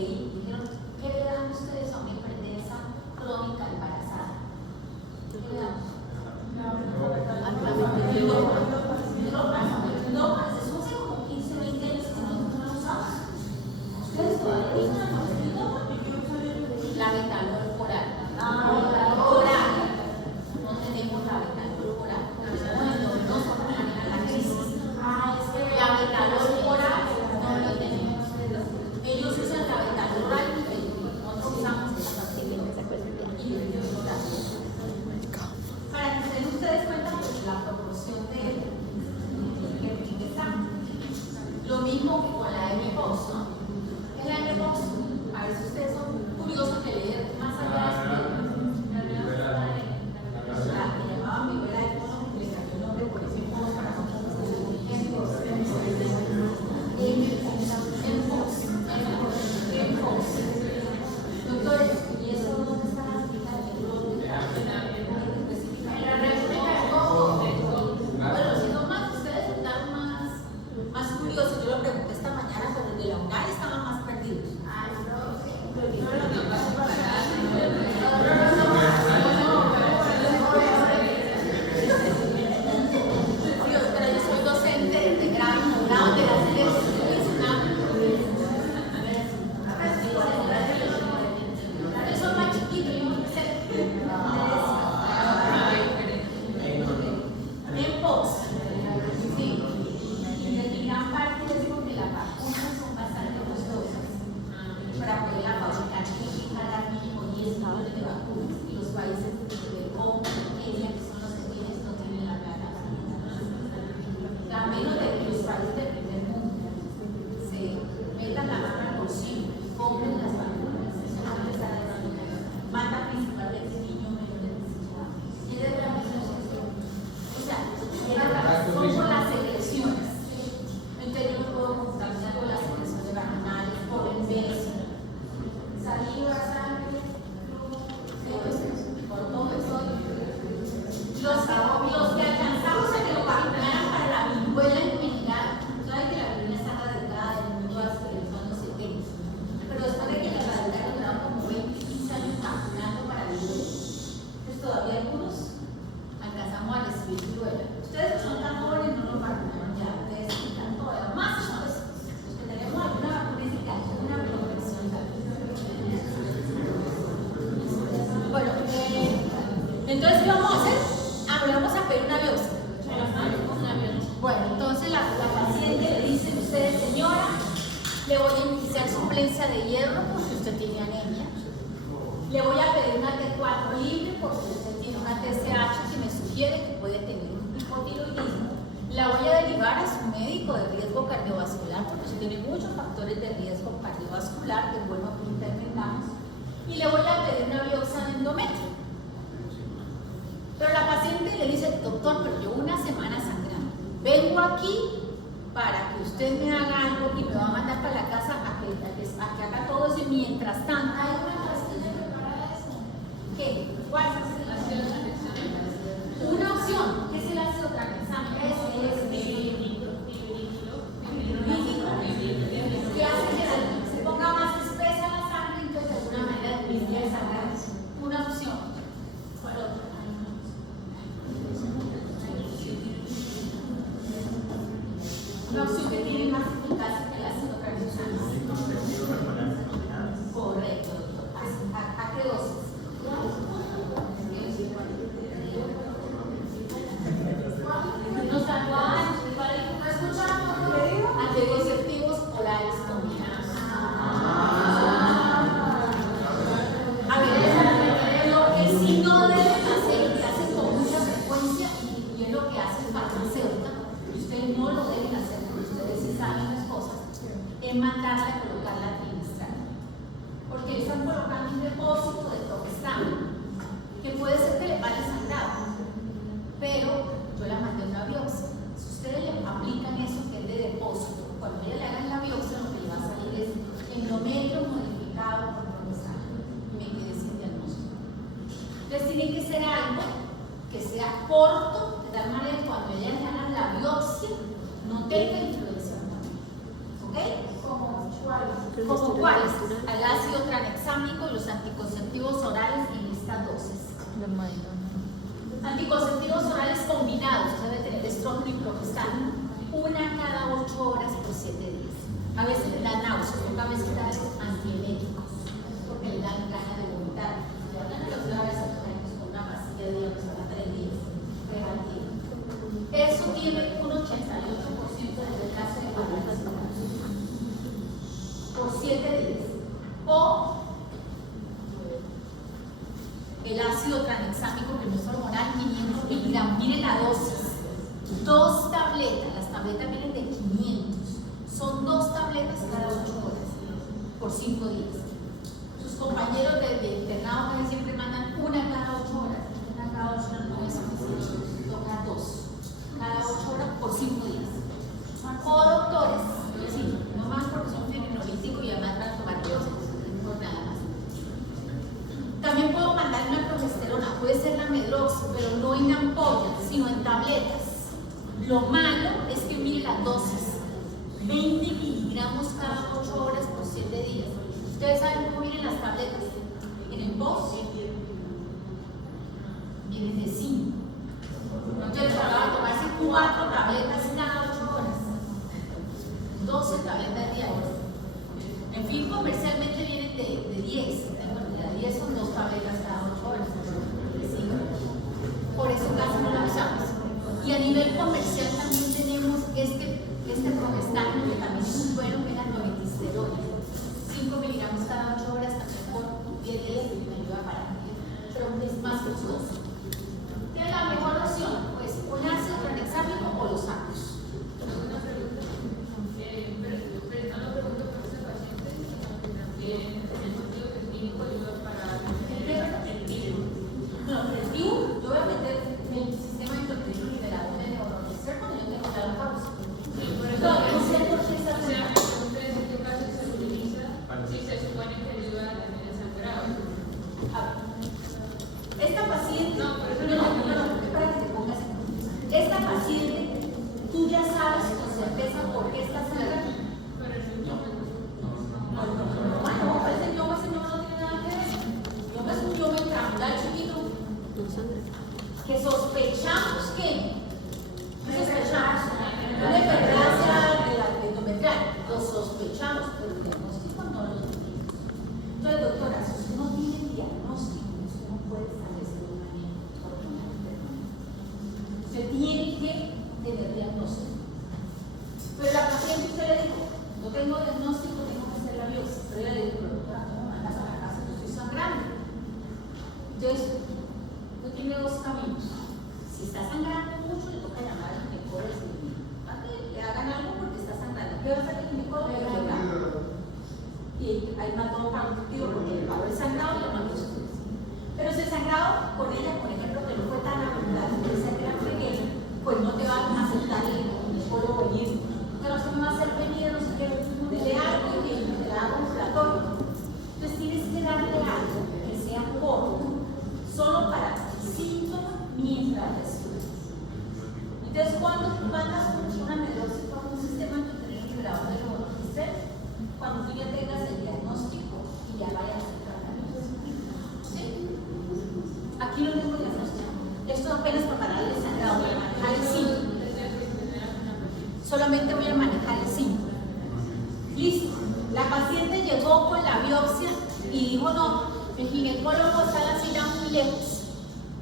leí, dijeron, ¿qué le dan ustedes a una hipertensa crónica embarazada? ¿Qué le dan? No, eso hace como 15, 20 años que no lo usamos. Ustedes todavía usan la betalol oral. Oral. No tenemos la betalol oral. No somos la crisis. La betalol oral no lo tenemos. Ellos usan la betalol oral y nosotros usamos esa pastilla. Para que se den ustedes cuenta pues, la proporción de que está. Lo mismo que con la M-Box, ¿no? ¿Qué es la M-Box? A ver si ustedes son curiosos de leer más allá de la que llamaban Viruela del Mono, que le cambió el nombre por ese mono para M-Box. Doctores, ¿y eso dónde está la cita de bueno, si no más, ustedes están más curiosos. Yo lo pregunté esta mañana, pero el de la UNAR estaban más perdidos. Dios, pero yo soy docente de grado de la son más chiquitos, yo no sé. En post, sí, y gran parte es porque las vacunas son bastante costosas para poder fabricar, tienen que cargar mínimo 10 millones de vacunas y los países como Kenia, que son los que tienen, no tienen la plata. A menos de que los países del primer mundo se metan la mano al bolsillo y compren las vacunas, eso no les da la mata principalmente niños menores de 18 años. Y es de la misma gestión. O sea, son por las secreciones. Entonces yo no puedo contaminar con las secreciones vaginales, por el beso, saliva, sangre, por todo eso. Los que alcanzamos a que lo vacinaran para la viruela en general, saben que la viruela está radicada en el mundo hasta los años 70. Pero después de que la radicaron, duraron como 25 años vacunando para viruela. Entonces todavía algunos alcanzamos a recibir viruela. Ustedes que son tan jóvenes no los vacunaron ya, ustedes están todavía más jóvenes. Los que tenemos alguna vacuna y que hay una protección también. Bueno, entonces ¿qué vamos a hacer? Le vamos a pedir una biopsia. Bueno, entonces la paciente le dice a usted, señora, le voy a iniciar suplencia de hierro porque usted tiene anemia. Le voy a pedir una T4 libre porque usted tiene una TSH que me sugiere que puede tener un hipotiroidismo. La voy a derivar a su médico de riesgo cardiovascular porque usted tiene muchos factores de riesgo cardiovascular, que vuelvo a que intervengamos. Y le voy a pedir una biopsia de endometrio. Pero la paciente le dice, doctor, pero llevo una semana sangrando. Vengo aquí para que usted me haga algo y me va a mandar para la casa a que haga todo eso. Y mientras tanto, ¿hay una pastilla que para eso? ¿Qué? ¿Cuál es la opción? Una opción. ¿Qué se le hace otra vez? ¿Qué hace que se ponga más espesa la sangre? Entonces, de alguna manera, disminuye el sangrado. Una opción. ¿Cuál otra? Una opción que tiene más eficacia que la citocardiosana. Correcto, doctor. ¿A qué dosis? Unos tatuajes, ¿no escucharon? Anticonceptivos orales combinados. A ver, lo que sí no deben hacer, que hacen con mucha frecuencia y es lo que hace el farmacéutico, y ustedes no lo deben hacer porque ustedes sí saben las cosas, es mandarla a colocar la trimestral. Porque le están colocando un depósito de toxina que puede ser que le pare sangrado, pero yo la mandé a una biopsia. Si ustedes le aplican eso que es de depósito, cuando ella le hagan la biopsia, lo que le va a salir es endometrio modificado por toxina. Me quedé sin diagnóstico. Entonces tiene que ser algo que sea corto, de tal manera que cuando ella le hagan la biopsia no tenga influencia. ¿Ok? ¿Como cuáles? Como cuáles. el ácido tranexámico, que no es hormonal, 500 miligramos. Miren la dosis. 2 tabletas, las tabletas vienen de 500. Son 2 tabletas cada 8 horas, por 5 días. Sus compañeros de internado casi siempre mandan una cada 8 horas. Una cada 8 horas no es suficiente, toca 2. Cada 8 horas por 5 días. O doctores, sí, no más porque son fibrinolíticos y además van a tomar dosis, no nada más. También puedo mandar una progesterona, puede ser la Medrox, pero no en ampollas, sino en tabletas. Lo malo es que mire la dosis, 20 miligramos cada 8 horas por 7 días. ¿Ustedes saben cómo vienen las tabletas? En el box vienen de 5. Entonces va a tomarse 4 tabletas cada 8 horas. 12 tabletas diarias. En fin, comercialmente vienen de 10. Bueno, de 10 son 2 tabletas cada 8 horas. Por eso casi no la usamos. Y a nivel comercial también tenemos este progestano, que también es muy bueno, que es la noretisterona. 5 miligramos cada 8 horas, también por 10 días y me ayuda para mí. Pero es más costoso. ¿Qué es la mejor opción? Pues un ácido tranexámico o los sacos. No, yo voy a meter el sistema endocrino liberador de neurotransmisor cuando yo tengo la pausa. No, no sé por qué está haciendo. Esta paciente, espérate que pongas en contexto. Esta paciente, tú ya sabes con certeza por qué está sangrando. Bueno, parece que yo ese no tiene nada que ver. Yo es un yo intramural chiquito. Que sospechamos que una hiperplasia endometrial, lo sospechamos, pero el diagnóstico no lo tenemos. Entonces, doctora, si usted no tiene diagnóstico, usted no puede establecer un tratamiento hormonal permanente. Usted tiene que tener diagnóstico. Pero la paciente, usted le dijo, no tengo diagnóstico, tengo que hacer la biopsia. Pero ella le dijo, doctora, ¿cómo mandas a la casa? Yo estoy sangrando. Entonces, usted tiene 2 caminos. Si está sangrando mucho, le toca llamar al ginecólogo para que le hagan algo porque está sangrando. ¿Qué va a hacer el ginecólogo? Y hay más productivo porque le pagó el sangrado y le mandó estudios. Pero si el sangrado con ella, por ejemplo, que no fue tan abundante, que sea gran pequeña, pues no te van a aceptar el ginecólogo venir. Pero si me va a hacer venir, no sé qué, dele algo y te da un ambulatorio. Entonces tienes que darle algo que sea corto, solo para síntomas mientras estudias. Entonces, cuando tú mandas una melosis con un sistema endocrino liberador de neurotransmisor, cuando tú ya tengas el diagnóstico y ya vayas al tratamiento. ¿Sí? Aquí no tengo diagnóstico. Esto apenas para parar el sangrado, voy a manejar el síntoma. Solamente voy a manejar el síntoma. Listo. La paciente llegó con la biopsia y dijo, no, el ginecólogo está en la silla muy lejos.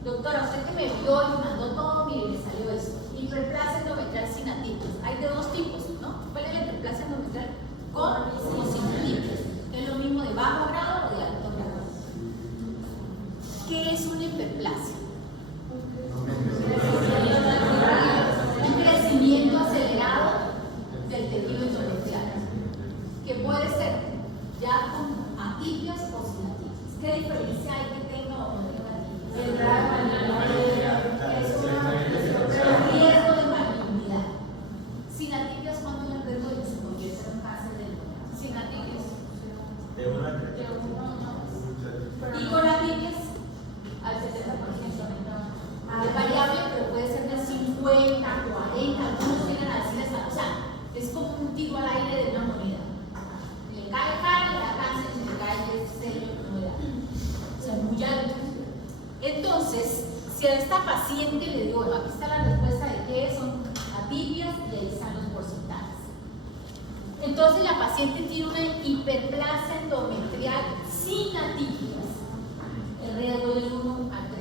Doctora, usted que me vio y me mandó todo, mire, me salió esto. Hiperplasia endometrial sin atipias. Hay de 2 tipos, ¿no? ¿Cuál es la hiperplasia endometrial? Con o sin atipias. Es lo mismo de bajo grado o de alto grado. ¿Qué es una hiperplasia? Un crecimiento acelerado del tejido endometrial, que puede ser ya con atipias o sin atipias. ¿Qué diferencia hay que tenga o no tenga atipias? El riesgo de malignidad. Sin atipias, ¿cuánto es el riesgo de que se convierta en un cáncer de mama? Sin atipias. Y con atipias, al 70%. Es variable, pero puede ser de 50, 40, algunos llegan a decir esa, o sea, es como un tiro al aire de una moneda. Le cae cara, le da cáncer, se le cae el sello, no le da. O sea, muy alto. Entonces, si a esta paciente le digo, bueno, aquí está la respuesta de qué son atipias y ahí están los porcentajes. Entonces, la paciente tiene una hiperplasia endometrial sin atipias, el riesgo del 1 al 3%.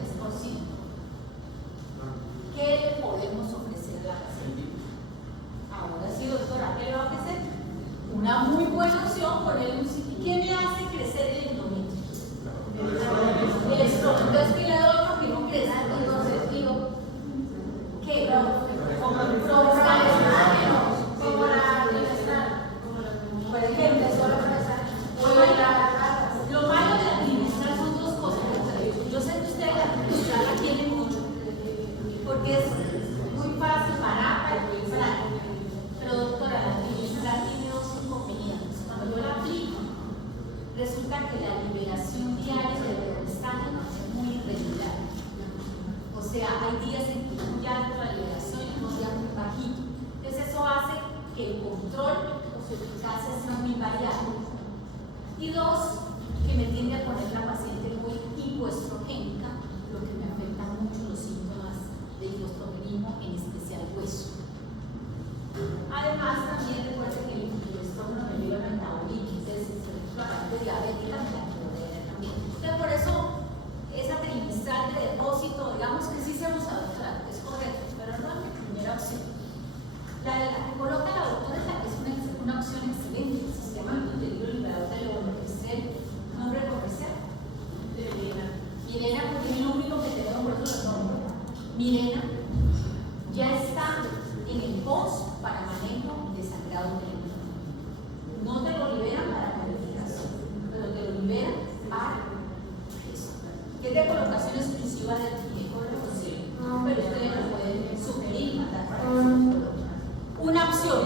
¿Qué le podemos ofrecer a la paciente? Ahora sí, doctora, ¿qué le va a ofrecer? Una muy buena opción ponerle un sitio. ¿Qué me hace crecer el endometrio? El estrógeno. Entonces, ¿qué resulta que la liberación diaria del progestágeno es muy irregular. O sea, hay días en que es muy alto la liberación y unos días muy bajito. Entonces eso hace que el control o su eficacia sea muy variable. Y dos, que me tiende a poner la paciente muy hipoestrogénica, lo que me afecta mucho los síntomas de hipoestrogenismo, en especial hueso. Además, también recuerden que el estrógeno me lleva a metabolitis, entonces la parte diabética me la empodera también. Entonces, por eso, esa trimestral de depósito, digamos que sí se usa, doctora, es correcto, pero no es mi primera opción. La que coloca la doctora es una opción excelente, el sistema intrauterino liberador de levonorgestrel, nombre comercial. Mirena, porque es lo único que tenemos, por eso lo nombro. Mirena ya está en el post para manejo de sangrado uterino. No te lo liberan para planificación, pero te lo liberan para eso. Que es de colocación exclusiva del ginecólogo, sí, pero ustedes lo pueden sugerir y mandar para eso. Una opción.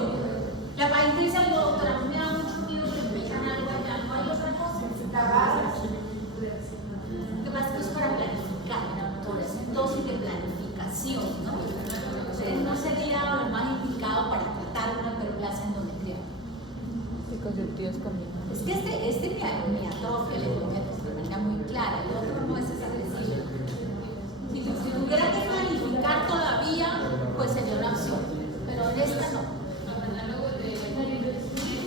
La paciente dice, doctora, me da mucho miedo que me metan algo allá, no hay otra cosa. La base. Lo que pasa es que es para planificar, doctora, es un dosis de planificación, ¿no? Entonces no sería lo más indicado para tratar una hiperplasia endometrial. Anticonceptivos combinados. Es que este me atrofia el endometrio de manera muy clara, el otro no es agresivo. Si tuviera que planificar todavía, pues sería una opción, pero en esta no.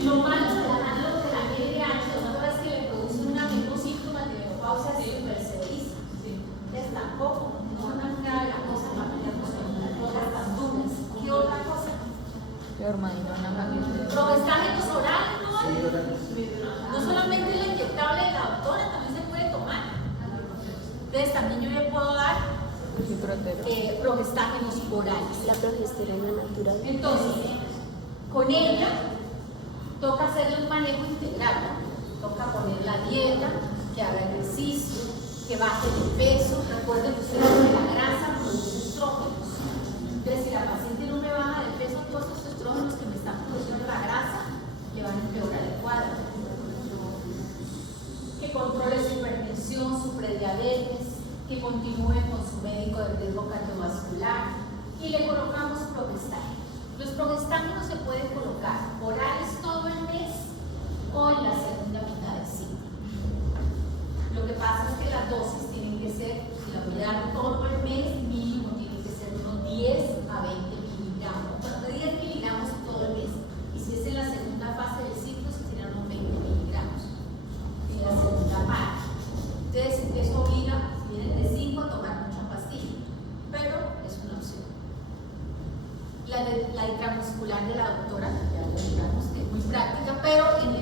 Lo malo del análogo de la LDH, doctora, es que le produce una mismo síntoma de menopausia supersedista. Entonces tampoco, no nos queda la cosa para meternos en las drogas tan duras. ¿Qué otra cosa? Hormadinona, magnesio. Progestágenos orales, ¿no? No solamente la inyectable de la doctora, también se puede tomar. Entonces también yo le puedo dar progestágenos orales. La progesterona natural. Entonces, con ella toca hacerle un manejo integral, ¿no? Toca poner la dieta, que haga ejercicio, que baje el peso. Recuerden ustedes que la grasa produce estrógenos. Entonces, si la paciente no me baja de peso, todos estos estrógenos que me están produciendo la grasa le van a empeorar el cuadro. Que controle su hipertensión, su prediabetes, que continúe con su médico de riesgo cardiovascular y le colocamos progestágenos. Los progestágenos se pueden colocar orales todo el mes o en la segunda mitad del ciclo. Lo que pasa es que las dosis tienen que ser, si la voy a dar todo el mes, mínimo tienen que ser unos 10 a 20 miligramos. Bueno, 10 miligramos todo el mes. Y si es en la segunda fase del ciclo, serían unos 20 miligramos. En la segunda parte. Entonces, eso obliga, si vienen de 5, a tomar mucha pastilla. Pero es una opción. La intramuscular de la doctora, ya lo digamos que es muy práctica, pero en